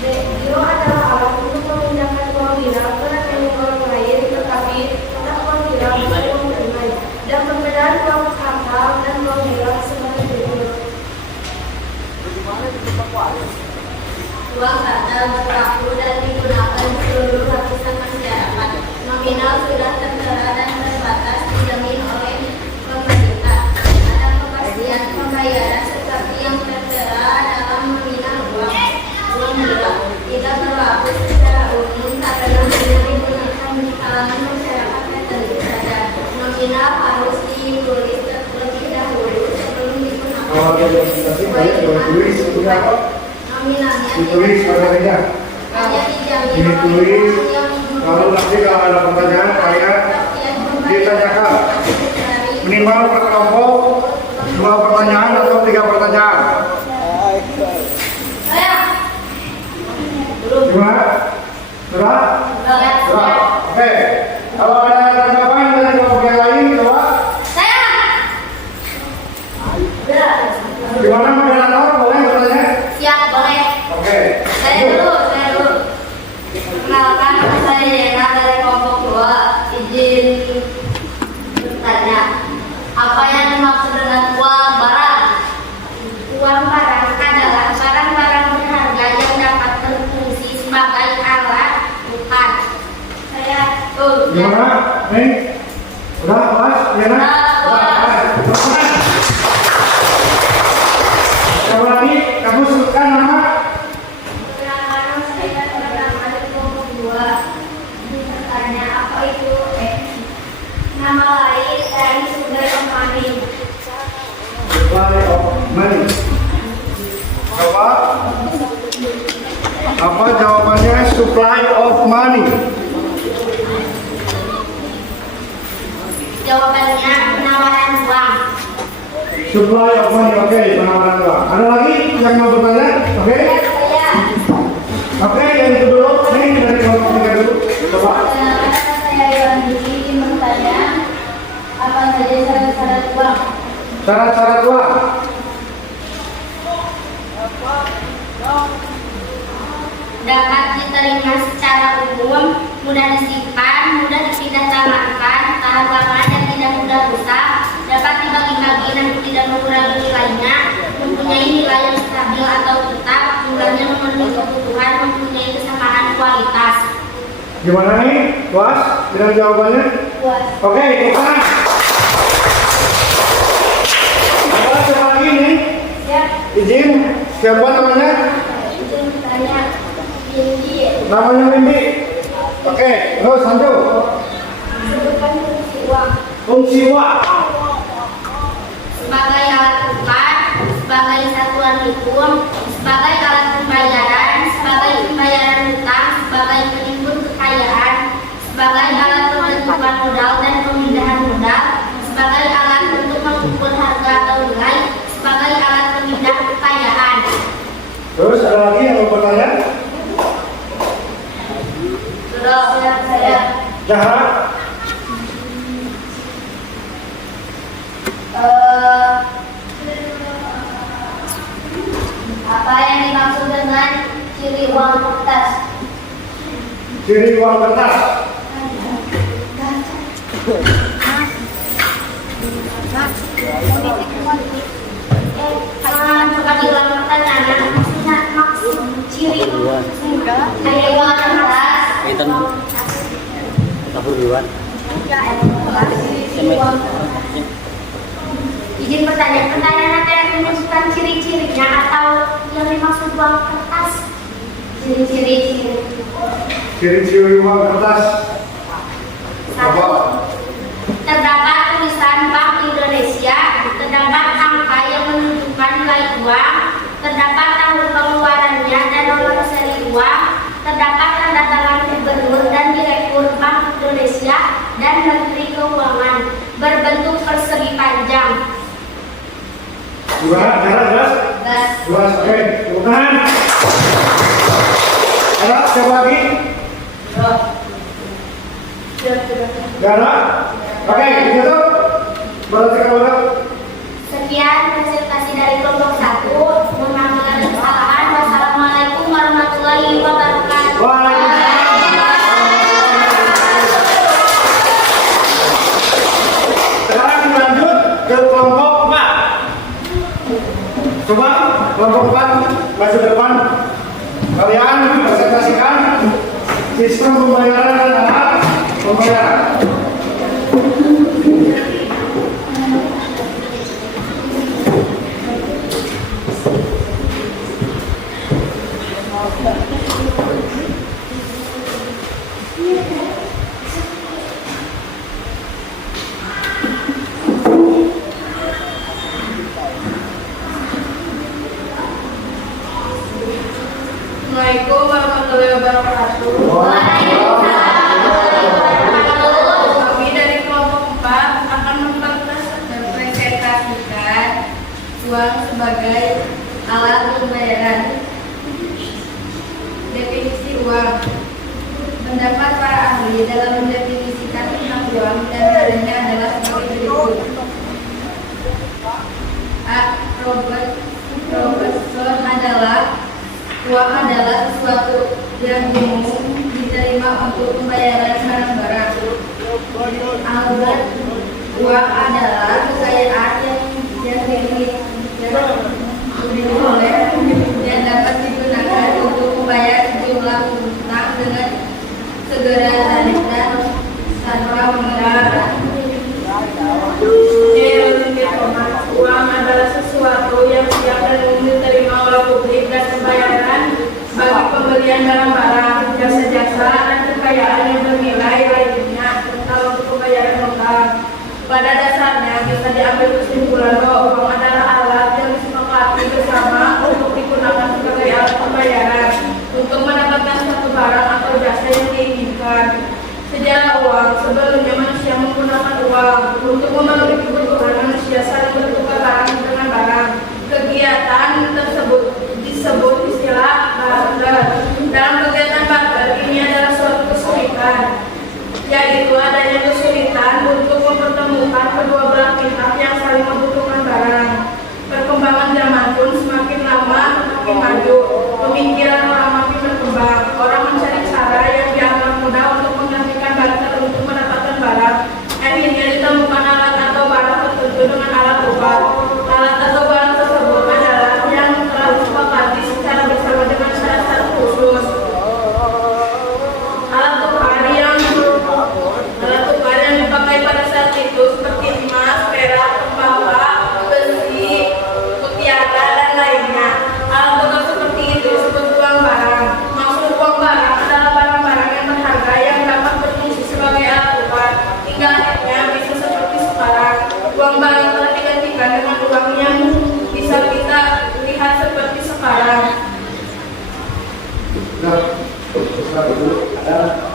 B. Giro adalah alat untuk memindahkan uang kirang ke rekening orang lain, tetapi tetap uang kirang bukan uang tunai. Dan perbedaan uang kartal dan uang kirang sebagai berikut. Uang kartal berlaku dan digunakan di seluruh lapisan masyarakat. Nominal sudah tertera dan terbatas dijamin oleh pemerintah. Ada kepastian pembayaran seperti yang tertera dalam nominal uang. Uang kirang tidak berlaku secara umum karena hanya digunakan di kalangan masyarakat tertentu saja. Nominal harus ditulis terlebih dahulu sebelum digunakan. Nominalnya Ditulis katanya. hanya dijamin Ditulis. Lalu nanti kalau ada pertanyaan kalian ditanyakan. Minimal per kelompok 2 pertanyaan atau 3 pertanyaan. Gimana? Sudah? Sudah. Oke. Kalau ada tanggapan dari kelompok yang lain, coba. Gimana moderator? Boleh bertanya? Siap, boleh. Oke. Saya dulu. Perkenalkan, saya Yena dari kelompok 2. Izin bertanya, apa yang dimaksud dengan uang barang? Uang barang adalah barang-barang berharga yang dapat berfungsi sebagai alat tukar. Saya Gimana? Nih? Udah, Mas? Yena? Coba lagi, kamu sebutkan nama. Perkenalkan, saya bernama dari kelompok 2. Bertanya, apa itu nama lain dari sumber money? Supply of money. Coba. Apa jawabannya? Supply of money. Jawabannya penawaran uang. Supply of money, oke, penawaran uang. Ada lagi yang mau bertanya? Oke? Saya Oke, yang itu dulu. Nih, dari kelompok 3 dulu. Coba. saya Yohani ingin bertanya, apa saja syarat-syarat uang? Syarat-syarat uang. Dapat diterima secara umum, mudah disimpan, mudah dipindah tangankan, tahan lama dan tidak mudah rusak, dapat dibagi-bagi dan tidak mengurangi nilainya, mempunyai nilai yang stabil atau tetap, jumlahnya memenuhi kebutuhan, mempunyai kesamaan kualitas. Gimana nih, puas dengan jawabannya? Puas. Oke, bukan. Apa siapa lagi nih? Siap. Izin, siapa namanya? Izin bertanya. Indi. Namanya Windy. Oke, terus lanjut. Sebutkan fungsi uang. Fungsi uang. Sebagai alat tukar, sebagai satuan hitung, sebagai alat pembayaran, sebagai pembayaran hutang, sebagai penimbun kekayaan, sebagai alat pembentukan modal dan pemindahan modal, sebagai alat untuk mengukur harga atau nilai, sebagai alat pemindah kekayaan. Terus ada lagi yang mau bertanya? Sudah, saya. Zahra? Apa yang dimaksud dengan ciri uang kertas? Ciri uang kertas. Suka bilang pertanyaan, maksudnya maksud ciri kayak uang kertas. Izin pertanyaan ada yang menunjukkan ciri-cirinya atau yang dimaksud uang kertas? Ciri-ciri. Ciri-ciri uang kertas. Satu, terdapat tulisan Bank Indonesia, terdapat angka yang menunjukkan nilai uang, terdapat tahun pengeluarannya dan nomor seri uang, terdapat tanda tangan gubernur dan direktur Bank Indonesia dan Menteri Keuangan, berbentuk persegi panjang. Dua, jelas? Jelas, oke. Tepuk tangan. Ada siapa lagi? Gara? Oke, gitu. Berarti kamu. Sekian presentasi dari kelompok 1. Mohon maaf bila ada kesalahan. Wassalamualaikum warahmatullahi wabarakatuh. Sekarang lanjut ke kelompok 4. Coba kelompok 4 maju depan. Kalian presentasikan sistem pembayaran dan alat pembayaran. Assalamualaikum warahmatullahi wabarakatuh. Kami dari kelompok 4 akan mempresentasikan uang sebagai alat pembayaran. Definisi uang. Pendapat para ahli dalam mendefinisikan tentang uang dan adanya adalah sebagai berikut. A. Robinson adalah uang adalah sesuatu yang umum diterima untuk pembayaran barang-barang. Albert, uang adalah kekayaan yang dimiliki oleh dan dapat digunakan untuk membayar sejumlah hutang dengan segera dan tanpa mengeluarkan. Uang adalah sesuatu yang siap dan umum diterima oleh publik dan pembayaran bagi pembelian barang-barang, jasa-jasa, dan kekayaan yang bernilai lainnya atau untuk pembayaran hutang. Pada dasarnya bisa diambil kesimpulan bahwa uang adalah alat yang disepakati bersama untuk digunakan sebagai alat pembayaran untuk mendapatkan satu barang atau jasa yang diinginkan. Sejarah uang, sebelumnya manusia menggunakan uang untuk memenuhi kebutuhan manusia saling bertukar barang dengan barang. Kegiatan tersebut disebut istilah barter. Dalam kegiatan barter ini adalah suatu kesulitan, yaitu adanya kesulitan untuk mempertemukan kedua belah pihak yang saling membutuhkan barang. Perkembangan zaman pun semakin lama semakin maju. Pemikiran orang makin berkembang. Orang mencari cara yang dianggap mudah untuk surat itu adalah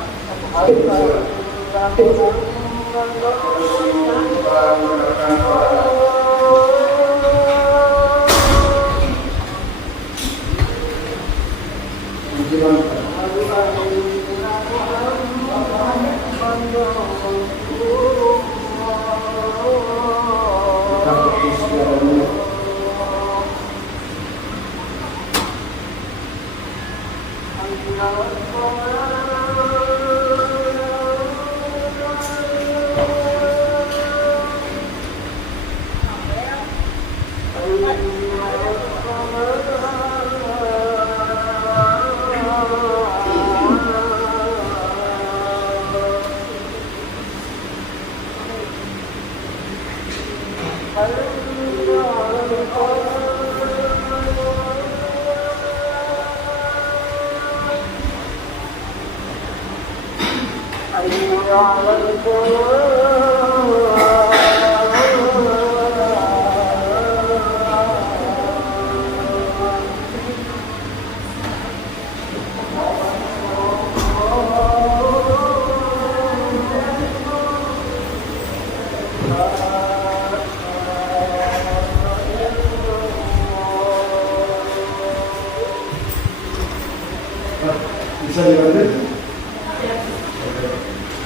bisa dilanjut.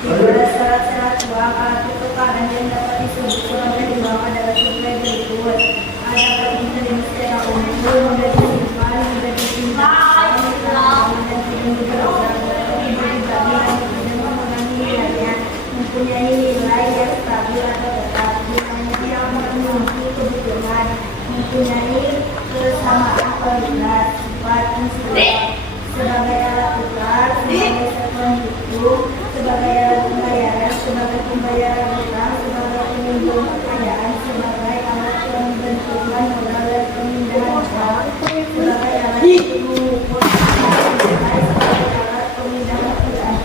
Ada syarat-syarat uang alat pertukaran yang dapat disebut kurangnya di bawah adalah sebagai berikut. Ada dapat diterima secara umum, mudah disimpan, mudah disimpan, dan tidak bergerak, tidak mengurangi nilainya, mempunyai nilai yang stabil atau tetap, yang memenuhi kebutuhan, mempunyai kesamaan kualitas, sifat, sebagai alat tukar, sebagai satuan hitung, sebagai alat pembayaran, sebagai pembayaran utang, sebagai penyumbang kekayaan, sebagai alat pembentukan modal dan pemindahan uang, sebagai alat mengukur nilai, sebagai alat pemindahan uang.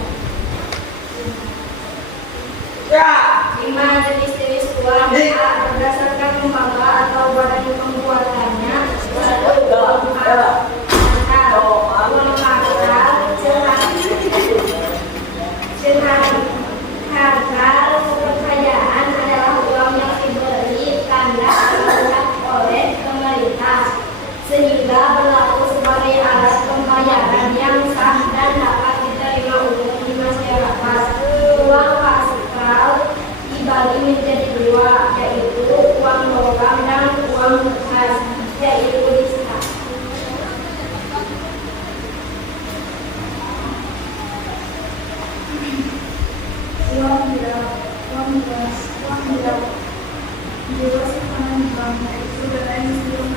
5. Jenis-jenis uang. A. Berdasarkan lembaga atau badan pembuatannya. 1. Harta kekayaan adalah uang yang diberi tanda oleh pemerintah sehingga berlaku sebagai alat pembayaran yang sah dan dapat diterima umum di masyarakat. Uang pascal dibagi menjadi dua, yaitu uang logam dan uang kertas, yaitu diskar. Uang bilang juga simpanan bank saudara yang sebelum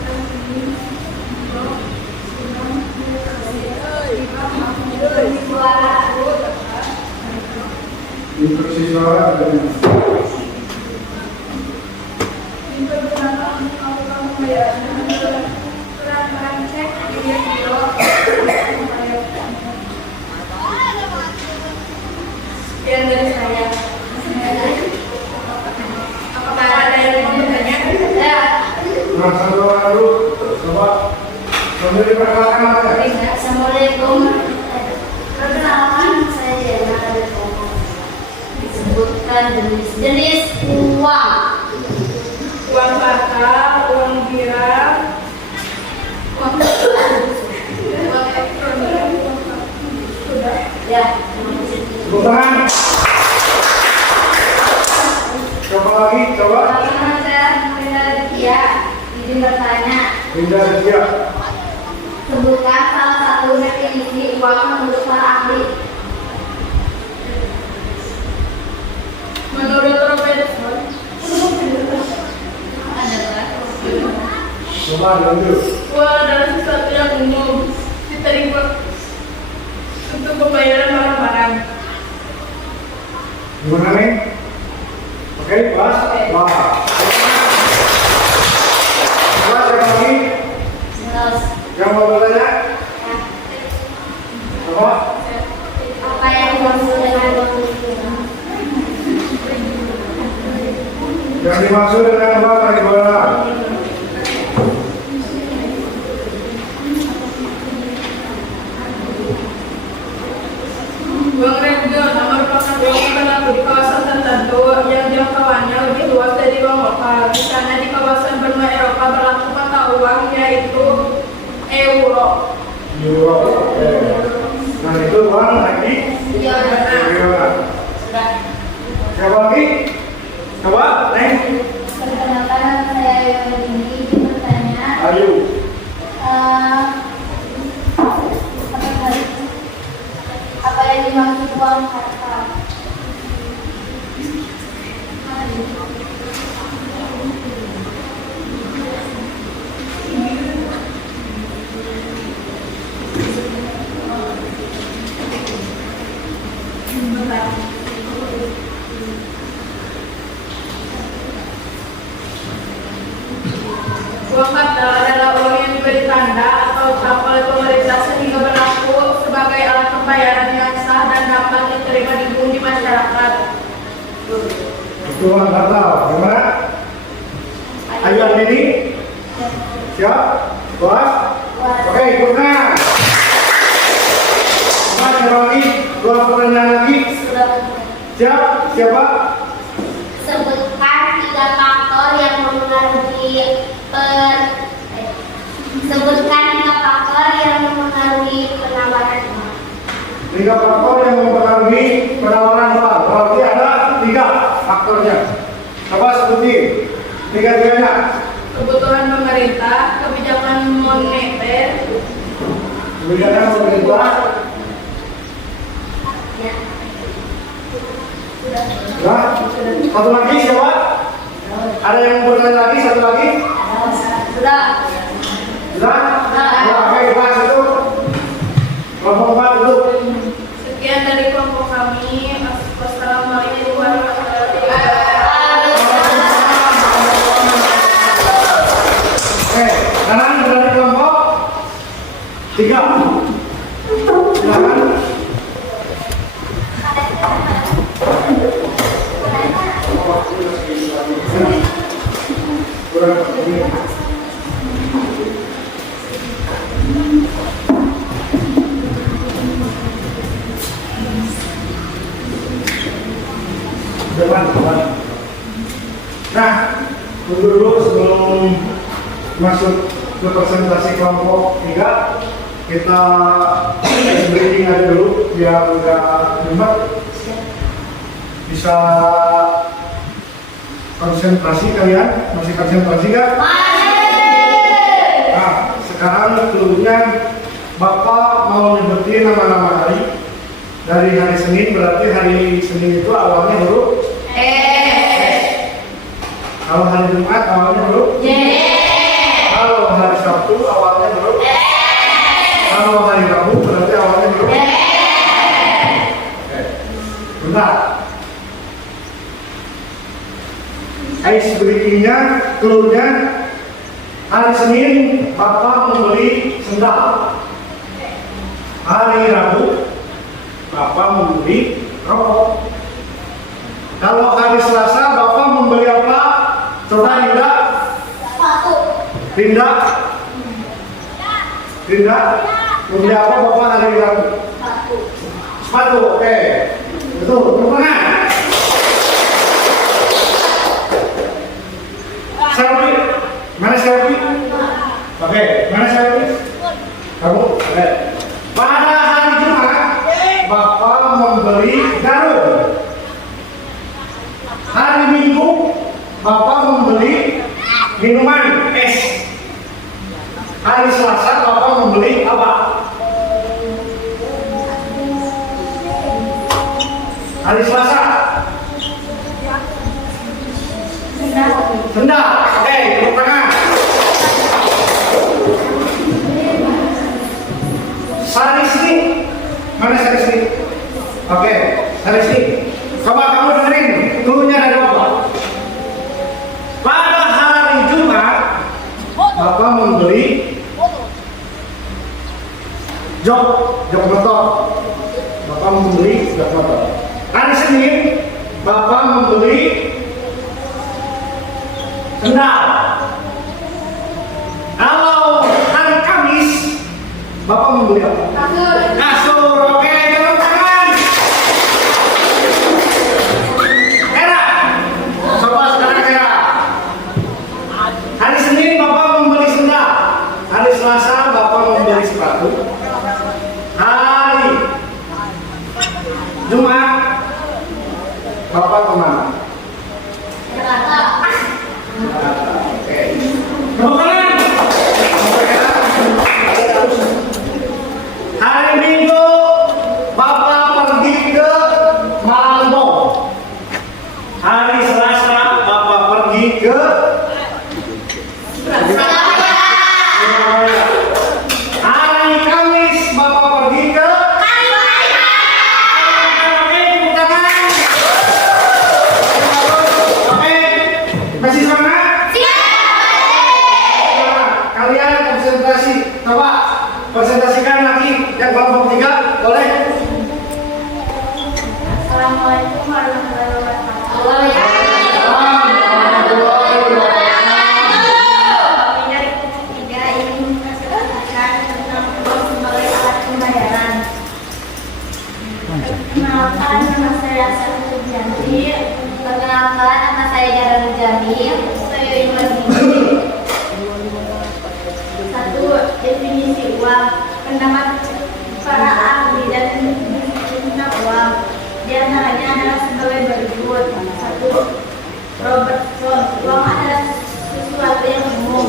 ini Instruksi suara dari dipergunakan untuk melakukan pembayaran peran cek sekian dari saya. Apakah ada yang mau bertanya? Ya. masa lalu coba sambil diperkenalkan apa ya? Assalamualaikum. Perkenalkan saya Jena dari Kompas. Disebutkan jenis uang. Uang harta, uang birang, Uang elektronik. Sudah. Ya. Tepuk tangan. Coba lagi, coba. Nama saya Rina Rizkia. Izin bertanya. Pindah dia. Sebutkan salah satu definisi uang menurut para ahli. menurut Robertson, Coba lanjut. uang adalah sesuatu yang umum diterima untuk pembayaran barang-barang. Gimana nih? Oke, pas. Wah. Coba yang lagi. Jelas. Yang mau bertanya? Coba. Apa yang dimaksud dengan uang rupiah? Yang dimaksud dengan apa tadi bola? di kawasan tertentu yang jangkauannya lebih luas dari uang lokal. Misalnya di kawasan benua Eropa berlaku mata uang yaitu euro. Euro. Oke. Nah itu uang lagi. Iya. Sudah. Siapa lagi? Coba, Neng. Perkenalkan saya Yoga Dindi bertanya. Ayo. Apa yang dimaksud uang harta? Uang kartal adalah uang yang diberi tanda atau cap oleh pemerintah sehingga berlaku sebagai alat pembayaran yang sah dan dapat diterima di masyarakat. Itu uang kartal. Gimana? Ayo ini. Siap? Bos? Oke, ikutnya. Siapa lagi? Dua pertanyaan lagi. Siap? Siapa? Sebutkan 3 faktor yang mempengaruhi penawaran uang. 3 faktor yang mempengaruhi penawaran uang. Berarti ada 3 faktornya. Coba sebutin 3-tiganya. Kebutuhan pemerintah, kebijakan moneter, Kebijakan pemerintah. Ya. Nah, satu lagi siapa? Ada yang bertanya lagi? Satu lagi? Sudah. Sudah? Ya, oke, kelas itu. Kelompok 4 dulu. sekian dari kelompok kami. Wassalamualaikum warahmatullahi wabarakatuh. Oke, kanan berada kelompok 3. Silakan. Depan. Nah, tunggu dulu sebelum masuk ke presentasi kelompok 3, kita briefing aja dulu biar udah hemat, bisa konsentrasi kalian. Masih konsentrasi kan? Nah, sekarang dulunya Bapak mau nyebutin nama-nama hari. Dari hari Senin, berarti hari Senin itu awalnya huruf Kalau hari Jumat awalnya huruf Kalau hari Sabtu awalnya huruf Kalau hari Rabu berarti awalnya huruf Oke. Bentar. Ice breakingnya, clue-nya, hari Senin Bapak membeli sendal. Hari Rabu Bapak membeli rokok. Kalau hari Selasa Bapak membeli apa? Coba Linda. Linda. Membeli apa Bapak hari Rabu? Sepatu. Oke. Betul. Kemana? Selfie. Mana selfie? Oke. Mana selfie? Kamu? Oke. Pada hari Jumat Bapak membeli garum. Hari Minggu Bapak membeli minuman es. Hari Selasa Bapak membeli apa? Hari Selasa sendal. Oke, tepuk tangan. Hari Senin mana hari Senin? Oke, hari Senin. Coba kamu dengerin clue-nya dari Bapak. Pada hari Jumat Bapak membeli jok motor. Bapak membeli jok motor. Hari Senin Bapak membeli sendal. Kalau hari Kamis Bapak membeli apa? Kasur. Oke, tepuk tangan. Hari Minggu Bapak pergi ke Malambong. Hari Selasa Bapak pergi ke Surabaya. Hari Kamis Bapak pergi ke Oke, masih semangat? Kalian konsentrasi, coba presentasikan lagi yang kelompok 3, boleh? Assalamualaikum warahmatullahi wabarakatuh. Kami dari kelompok 3 ingin mempresentasikan tentang uang sebagai alat pembayaran. Perkenalkan, nama saya Sarul Jamil. Perkenalkan, nama saya Jaranu Jamil. Saya ingin satu, definisi uang. Pendapat para ahli dan definisi tentang uang di antaranya adalah sebagai berikut. Satu, Robertson, uang adalah sesuatu yang umum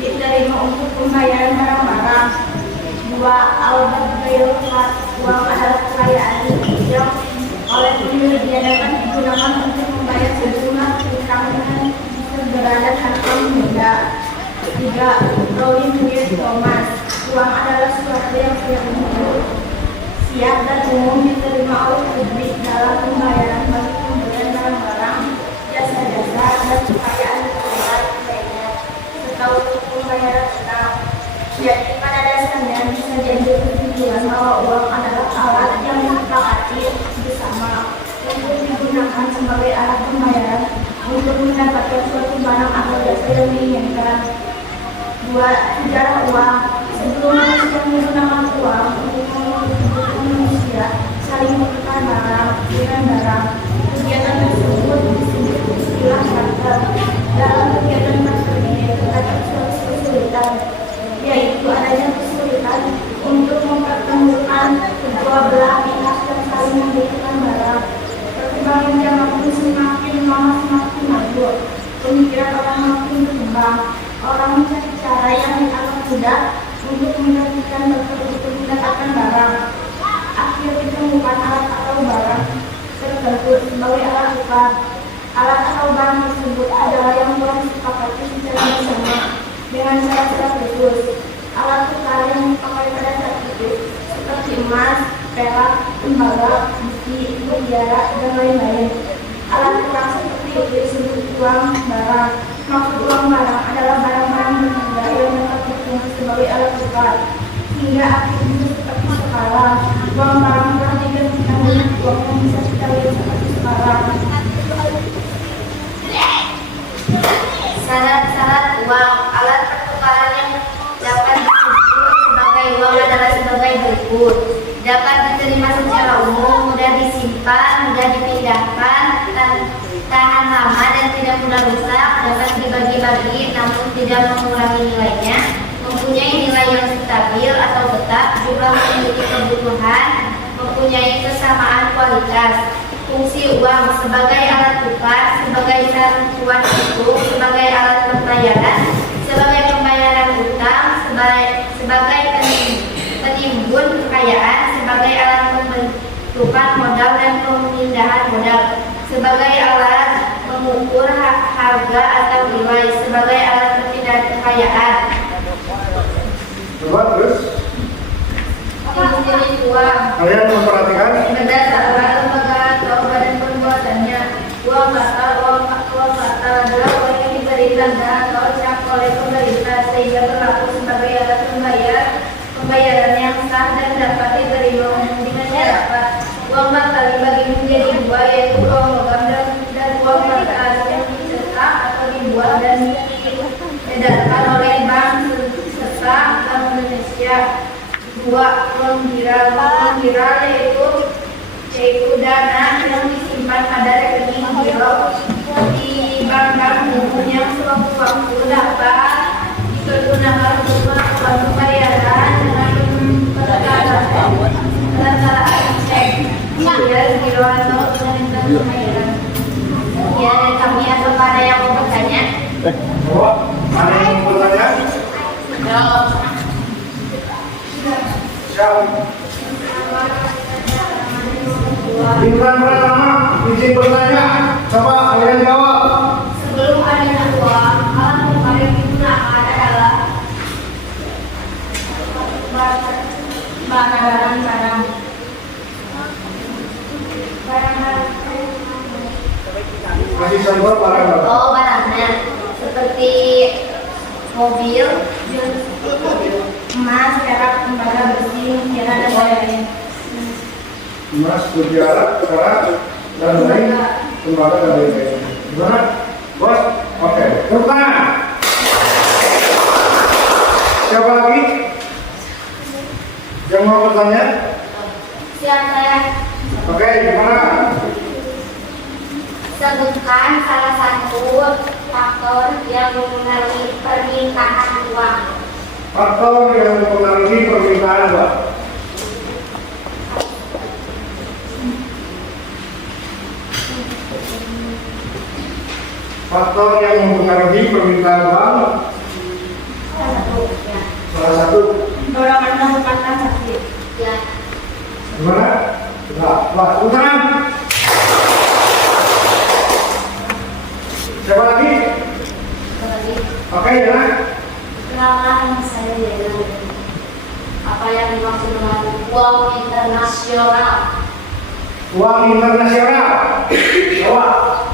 diterima untuk pembayaran barang-barang. Dua, Albert Baylock, uang adalah kekayaan yang oleh pemiliknya dapat digunakan untuk membayar sejumlah utang dengan segera dan tanpa menunda. Tiga, Rollin William Thomas, uang adalah sesuatu yang siap dan umum diterima oleh publik dalam pembayaran bagi pembelian barang-barang, jasa-jasa, dan kekayaan lainnya, serta untuk pembayaran utang. Jadi pada dasarnya bisa jadi kesimpulan bahwa uang adalah alat yang disepakati bersama untuk digunakan sebagai alat pembayaran untuk mendapatkan suatu barang atau jasa yang diinginkan. Dua, sejarah uang. Sebelum manusia menggunakan uang untuk manusia saling bertukar barang dengan barang. Kegiatan tersebut disebut istilah barter. Dalam kegiatan barter ini terdapat suatu kesulitan, yaitu adanya kesulitan untuk mempertemukan kedua belah pihak yang saling membutuhkan barang. Perkembangan zaman pun semakin lama semakin maju. Pemikiran orang makin berkembang. Orang mencari cara yang dianggap mudah untuk mendapatkan mendapatkan barang. Akhirnya ditemukan alat atau barang tertentu sebagai alat tukar. Alat atau barang tersebut adalah yang telah disepakati secara bersama dengan syarat-syarat khusus. Alat tukar yang dipakai pada saat itu seperti emas, perak, tembaga, besi, mutiara, dan lain-lain. Alat tukar seperti itu disebut uang barang. Maksud uang barang adalah barang-barang berharga yang dapat berfungsi sebagai alat tukar. Hingga akhirnya seperti sekarang, uang barang telah digantikan dengan uang yang bisa kita lihat seperti sekarang. Syarat-syarat uang. Alat pertukaran yang dapat disebut sebagai uang adalah sebagai berikut. Dapat diterima secara umum, mudah disimpan, mudah dipindahkan, tahan lama dan tidak mudah rusak, dapat dibagi-bagi namun tidak mengurangi nilainya, mempunyai nilai yang stabil atau tetap, juga memiliki kebutuhan, mempunyai kesamaan kualitas. Fungsi uang sebagai alat tukar, sebagai satuan hitung, sebagai alat pembayaran, sebagai pembayaran utang, sebagai penimbun kekayaan, sebagai alat pembentukan modal dan pemindahan modal, sebagai alat mengukur harga atau nilai, sebagai alat perpindahan kekayaan. Coba terus. Jenis uang. Kalian memperhatikan? Berdasarkan lembaga atau badan perbuatannya, uang batal adalah uang yang diberi tanda atau cap oleh pemerintah sehingga berlaku sebagai alat pembayaran yang sah dan dapat diterima umum di masyarakat. Uang batal dibagi menjadi dua, yaitu uang logam dan uang batal yang dicetak atau dibuat dan diedarkan oleh bank serta Bank Indonesia. Dua, uang viral yaitu dana yang disimpan pada rekening giro di bank-bank umum yang sewaktu-waktu dapat digunakan untuk melakukan pembayaran dengan penerbangan cek, giro atau dengan pembayaran. Ya, dari kami atau pada yang mau bertanya? Ada yang mau bertanya? Siap. Bintang pertama, izin bertanya. Coba kalian jawab. Sebelum adanya uang, alat pembayar yang digunakan adalah barang-barang. Masih contoh barang-barang. Oh, barangnya seperti mobil, emas, perak, tembaga, besi, mutiara, dan lain-lain. Emas, mutiara, perak, dan lain, tembaga dan lain-lain. Gimana, bos? Oke, tepuk tangan. Siapa lagi yang mau bertanya? Siap saya. Oke, gimana? Sebutkan salah satu faktor yang mempengaruhi permintaan uang. Faktor yang mempengaruhi permintaan uang. Faktor yang mempengaruhi permintaan uang. Salah satu. Ya. Salah satu. Dorongan melakukan transaksi. Ya. Gimana? Lah, utara. Siapa lagi? Lagi. Oke, ya. Kenalkan saya Yana. Apa yang dimaksud dengan uang internasional? Uang internasional. Jawab.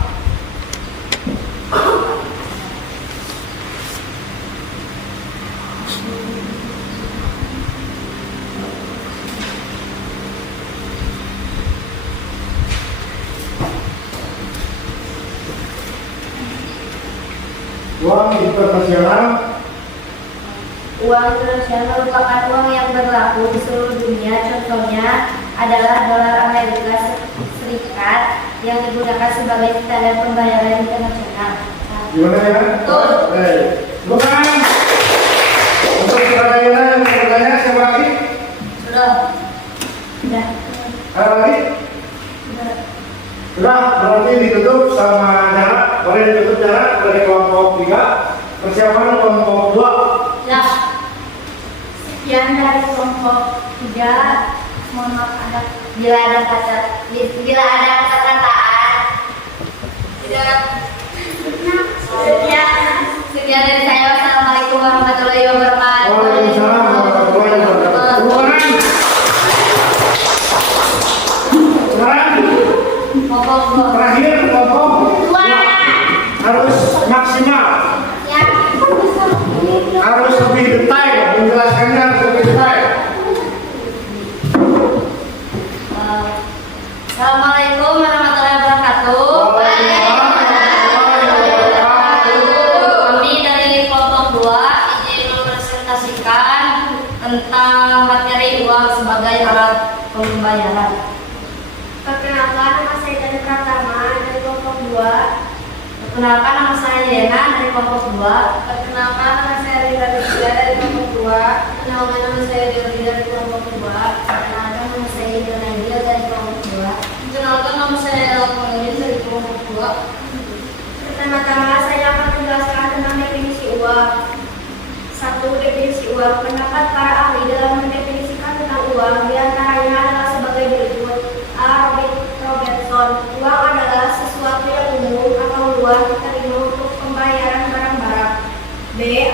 Uang internasional. Uang internasional merupakan uang yang berlaku di seluruh dunia. Contohnya adalah dolar Amerika Serikat yang digunakan sebagai standar pembayaran internasional. Gimana ya? Betul. Bukan. Untuk pertanyaan yang bertanya siapa lagi? Sudah. Sudah. Ada lagi? Sudah. Sudah, berarti ditutup sama jarak. Boleh ditutup jarak dari kelompok 3. Persiapan kelompok 2. Ya. Sekian dari kelompok 3. Mohon maaf bila ada kata-kataan. Tidak. Sekian dari saya. Wassalamualaikum warahmatullahi wabarakatuh. Waalaikumsalam warahmatullahi wabarakatuh. Sekarang terakhir kelompok 2 harus maksimal, Ya. harus lebih detail, menjelaskannya harus lebih detail. Assalamualaikum warahmatullahi wabarakatuh. Kami dari kelompok 2 izin mempresentasikan tentang materi uang sebagai alat pembayaran. Perkenalkan, nama saya Dani Pratama dari kelompok 2. Perkenalkan, nama saya Yena dari kelompok 2. Perkenalkan, nama saya Rita Rizka dari kelompok 2. Perkenalkan, nama saya Dewi dari kelompok 2. Perkenalkan, nama saya Ida Nadia dari kelompok 2. Perkenalkan, nama saya Ella Kolodin dari kelompok 2. Pertama-tama saya akan menjelaskan tentang definisi uang. 1. Definisi uang. Pendapat para ahli dalam mendefinisikan tentang uang diantaranya adalah sebagai berikut. A. Robertson. Uang adalah sesuatu yang umum atau luas diterima untuk pembayaran barang-barang. B.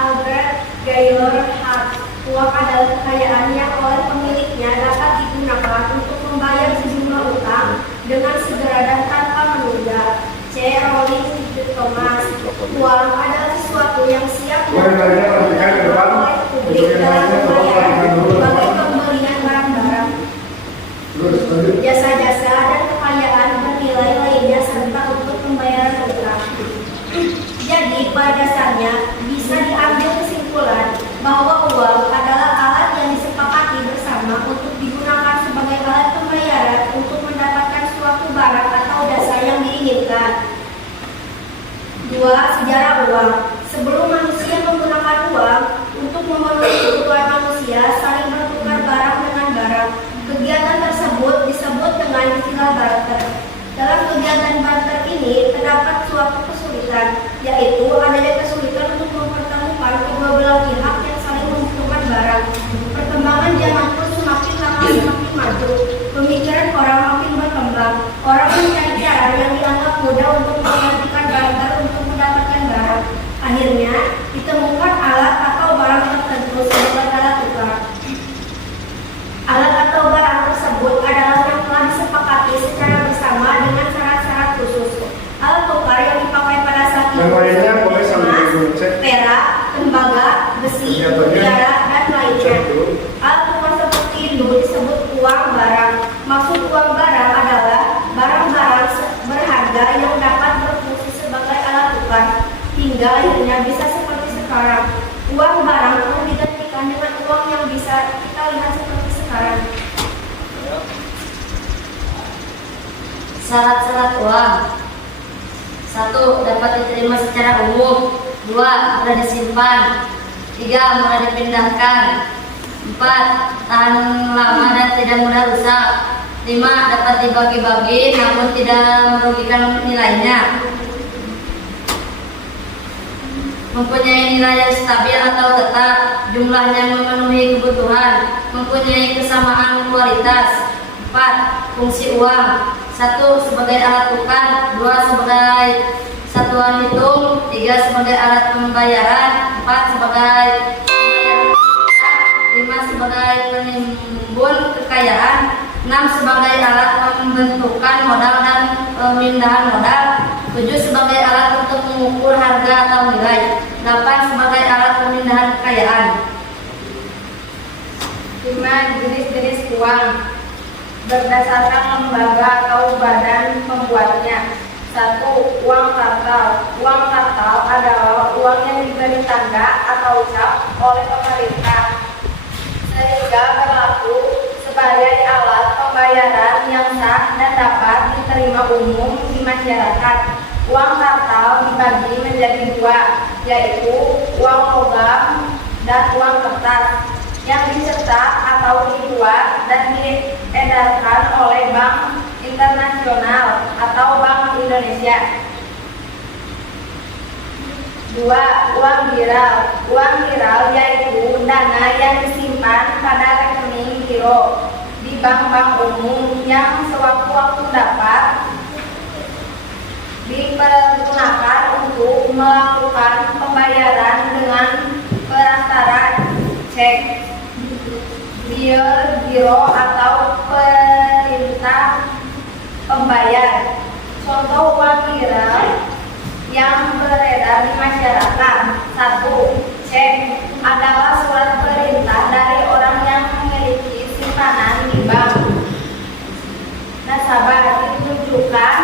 Albert Gaylor Hart. Uang adalah kekayaan yang oleh pemiliknya dapat digunakan untuk membayar sejumlah utang dengan segera dan tanpa menunda. C. Rolling Thomas. Uang adalah sesuatu yang siap oleh publik dalam pembayaran sebagai pembelian barang-barang, jasa-jasa, dan kekayaan bernilai lainnya serta untuk pembayaran utang. Jadi pada dasarnya bisa diambil kesimpulan bahwa uang adalah alat yang disepakati bersama untuk digunakan sebagai alat pembayaran untuk mendapatkan suatu barang atau jasa yang diinginkan. 2. Sejarah uang. Sebelum manusia menggunakan uang untuk memenuhi kebutuhan manusia saling bertukar barang dengan barang, kegiatan tersebut disebut dengan istilah barter. Dalam kegiatan barter ini terdapat suatu kesulitan, yaitu adanya kesulitan untuk mempertemukan kedua belah pihak yang saling membutuhkan barang. Perkembangan zaman pun semakin lama semakin maju, pemikiran orang makin berkembang. Orang mencari cara yang dianggap mudah untuk menggantikan barter untuk mendapatkan barang. Akhirnya ditemukan alat atau barang tertentu sebagai alat tukar. Alat atau barang tersebut adalah yang telah disepakati secara bersama dengan syarat-syarat khusus. Alat tukar yang dipakai pada saat itu Yang lainnya boleh sambil emas, dicek. perak, tembaga, besi, mutiara, dan lainnya. Alat tukar seperti itu disebut uang barang. Maksud uang barang adalah barang-barang berharga yang dapat berfungsi sebagai alat tukar hingga akhirnya bisa seperti sekarang. Uang barang pun digantikan dengan uang yang bisa kita lihat seperti sekarang. Syarat-syarat uang. 1. Dapat diterima secara umum. 2. Mudah disimpan. 3. Mudah dipindahkan. 4. Tahan lama dan tidak mudah rusak. 5. Dapat dibagi-bagi namun tidak merugikan nilainya. Mempunyai nilai yang stabil atau tetap, jumlahnya memenuhi kebutuhan, mempunyai kesamaan kualitas. 4. Fungsi uang. 1. Sebagai alat tukar. 2. Sebagai satuan hitung. 3. Sebagai alat pembayaran. 4. Sebagai pembayaran. 5. Sebagai penimbun kekayaan. 6. Sebagai alat pembentukan modal dan pemindahan modal. 7. Sebagai alat untuk mengukur harga atau nilai. 8. Sebagai alat pemindahan kekayaan. 5. Jenis-jenis uang berdasarkan lembaga atau badan pembuatnya. 1. Uang kartal. Uang kartal adalah uang yang diberi tanda atau cap oleh pemerintah sehingga berlaku sebagai alat pembayaran yang sah dan dapat diterima umum di masyarakat. Uang kartal dibagi menjadi dua, yaitu uang logam dan uang kertas yang dicetak atau dibuat dan diedarkan oleh Bank Internasional atau Bank Indonesia. 2. Uang giral. Uang giral yaitu dana yang disimpan pada rekening giro di bank-bank umum yang sewaktu-waktu dapat dipergunakan untuk melakukan pembayaran dengan perantara cek, bill, giro atau perintah pembayar. Contoh uang giral yang beredar di masyarakat. 1. Cek adalah surat perintah dari orang yang memiliki simpanan di bank. Nasabah ditujukan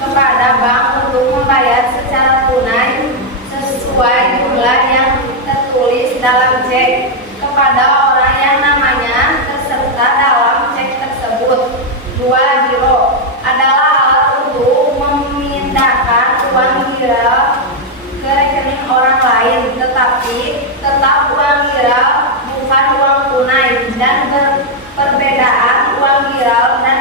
kepada bank untuk membayar secara tunai sesuai jumlah yang tertulis dalam cek kepada orang yang namanya terserta dalam cek tersebut. 2. Giro adalah alat untuk memindahkan uang giral ke rekening orang lain, tetapi tetap uang giral bukan uang tunai, dan perbedaan uang giral dan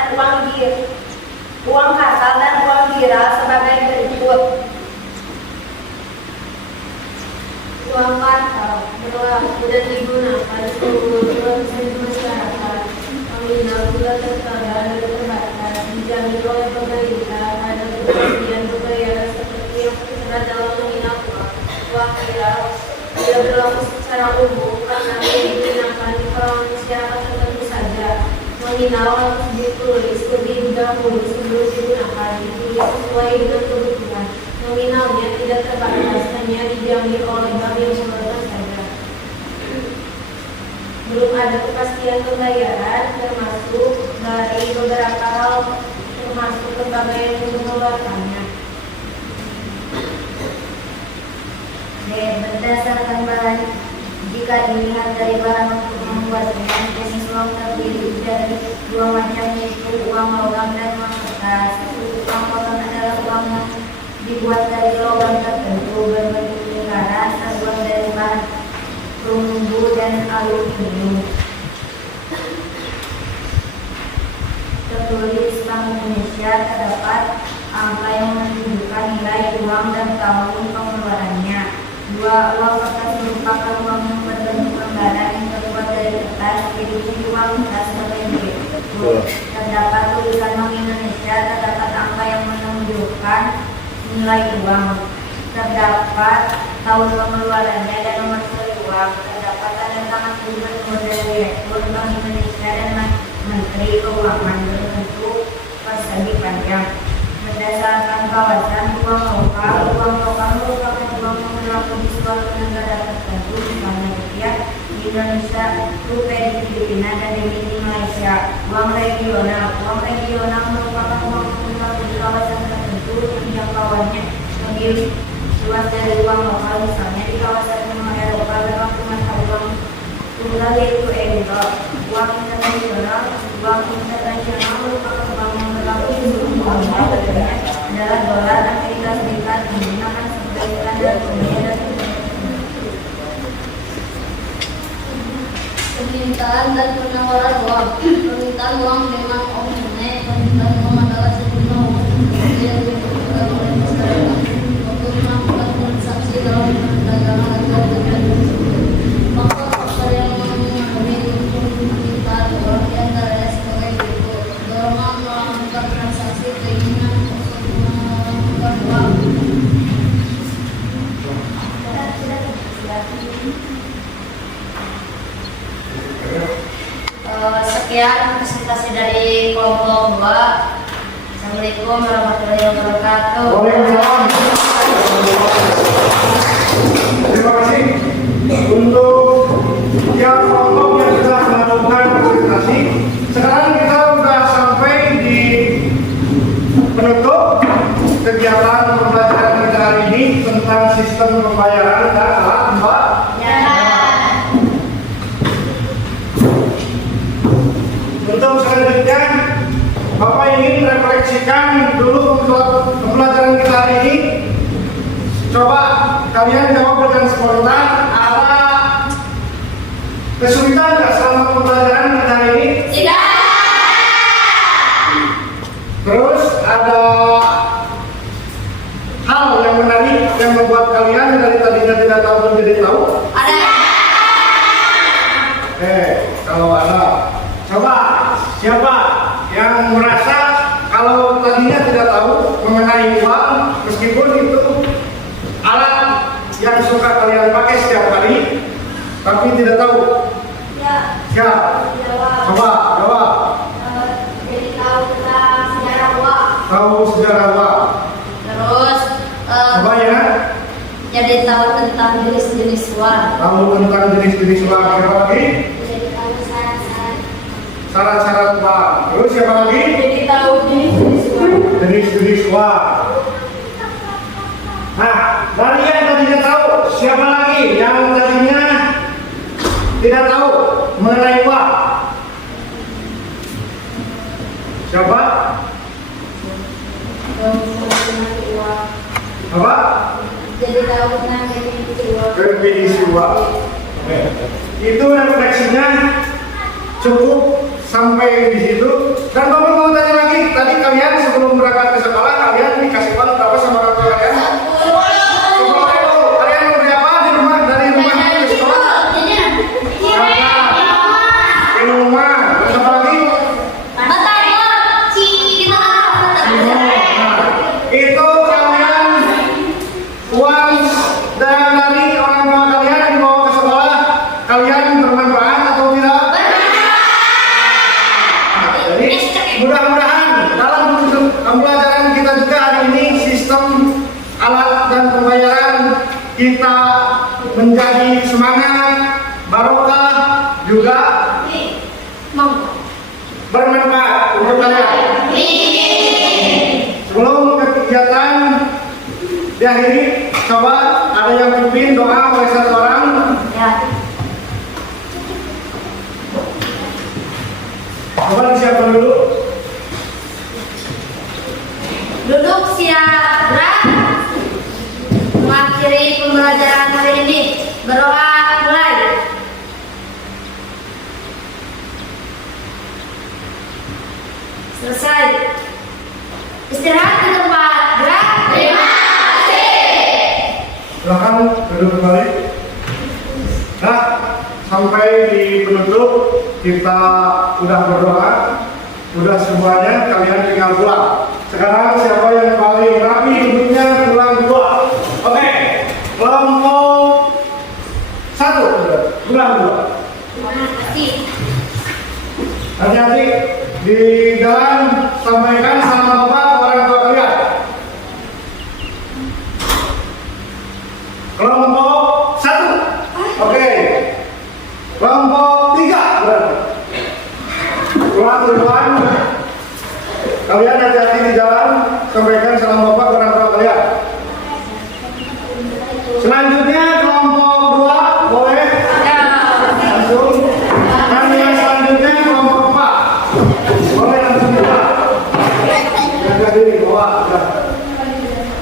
uang kartal dan uang giral sebagai berikut. Uang kartal berlaku dan digunakan seluruh masyarakat. Nominal juga tertara dan terbatas, dijamin oleh pemerintah pada kepastian pembayaran seperti yang tertera dalam nominal uang. Uang giral tidak berlaku secara umum karena digunakan di kalangan masyarakat tertentu saja. Nominal harus ditulis lebih dahulu sebelum digunakan, ditulis sesuai dengan kebutuhan. Nominalnya tidak terbatas, hanya dijamin oleh bank yang sebenarnya saja. Belum ada kepastian pembayaran, termasuk dari beberapa hal, termasuk lembaga yang mengeluarkannya. D. Berdasarkan bahan. Jika dilihat dari barang untuk membuatnya, jenis uang terdiri dari dua macam, yaitu uang logam dan uang kertas. Uang logam adalah uang yang dibuat dari logam tertentu berbentuk lingkaran, terbuat dari bahan perunggu dan aluminium. tertulis Bank Indonesia terdapat angka yang menunjukkan nilai uang dan tahun pengeluarannya. 2. Uang kertas merupakan uang yang berbentuk lembaran yang terbuat dari kertas, jadi uang kertas sebagai berikut. Terdapat tulisan Bank Indonesia, terdapat angka yang menunjukkan nilai uang, terdapat tahun pengeluarannya dan nomor seri uang, terdapat tanda tangan gubernur dan direktur Bank Indonesia dan Menteri Keuangan berbentuk persegi panjang. Berdasarkan kawasan uang lokal merupakan uang yang berlaku di suatu negara tertentu, misalnya rupiah di Indonesia, rupiah di Filipina, dan ringgit di Malaysia. Uang regional merupakan uang yang berlaku di kawasan tertentu yang jangkauannya lebih luas dari uang lokal, misalnya di kawasan benua Eropa berlaku mata uang tunggal yaitu euro. Uang internasional merupakan uang yang berlaku di seluruh dunia, bentuknya adalah dolar Amerika Serikat menggunakan sebagai standar dunia dan Permintaan dan penawaran uang. Permintaan uang memang umumnya permintaan uang adalah sejumlah uang yang dibutuhkan oleh masyarakat untuk melakukan transaksi dalam perdagangan atau kegiatan tersebut. Faktor-faktor yang memenuhi permintaan uang diantaranya sebagai berikut: dorongan melakukan transaksi, keinginan untuk melakukan uang. Sekian presentasi dari kelompok 2. Assalamualaikum warahmatullahi wabarakatuh. Waalaikumsalam. Terima kasih untuk yang kelompok yang sudah melakukan presentasi. Sekarang kita sudah sampai di penutup kegiatan pembelajaran kita hari ini tentang sistem pembayaran dan alat pembayaran. Untuk selanjutnya, Bapak ingin refleksikan dulu pembelajaran kita hari ini. Coba kalian jawab dengan spontan. Ada kesulitan nggak selama pembelajaran kita hari ini? Tidak. Terus ada hal yang menarik yang membuat kalian dari tadinya tidak tahu menjadi tahu? Ada. Kalau ada, coba siapa yang merasa kalau tadinya tidak tahu mengenai uang, meskipun itu alat yang suka kalian pakai setiap hari, tapi tidak tahu? Ya. Siapa? Jawab. Coba jawab. Jadi tahu tentang sejarah uang. Tahu sejarah uang. Terus Coba ya. jadi tahu tentang jenis-jenis uang. Tahu tentang jenis-jenis uang. Siapa lagi? Jadi tahu Syarat-syarat uang. Terus siapa lagi? Jadi tahu jenis-jenis uang. Jenis-jenis uang. Nah, dari yang tadinya tahu, siapa lagi yang tadinya tidak tahu mengenai uang? Siapa? Uang. Apa? Jadi tahu tentang definisi uang. Definisi uang. Itu refleksinya cukup sampai di situ. Dan Bapak mau tanya lagi, tadi kalian sebelum berangkat ke sekolah kalian dikasih uang berapa sama orang tua kalian? 10.000. Kalian mau beli apa di rumah dari rumah ke sekolah? Di rumah. Terus apa lagi? Itu kalian uang dan dari orang tua kalian dibawa ke sekolah, kalian bermanfaat atau tidak? Jadi mudah-mudahan dalam pembelajaran kita juga hari ini sistem alat dan pembayaran kita menjadi semangat, barokah, juga bermanfaat untuk kalian. Sebelum kegiatan diakhiri, coba ada yang pimpin doa oleh satu orang. Ya. Coba disiapkan dulu. Duduk siap gerak. Mengakhiri pembelajaran hari ini. Berdoa mulai. Selesai. Istirahat di tempat. Gerak. Silakan duduk kembali. Nah, sampai di penutup kita udah berdoa, udah semuanya, kalian tinggal pulang. Sekarang siapa yang paling rapi duduknya pulang dua. Oke, kelompok 1 pulang dua. Hati-hati di jalan, sampaikan sama bapak orang tua kalian. Kelompok 1, oke. Kelompok 3, berarti. Pulang duluan. Kalian hati-hati di jalan, sampaikan salam bapak orang tua kalian. Selanjutnya kelompok 2, boleh? Langsung. Dan yang selanjutnya kelompok 4, boleh langsung juga. Jaga diri, bawa.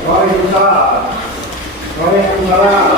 Waalaikumsalam. Waalaikumsalam.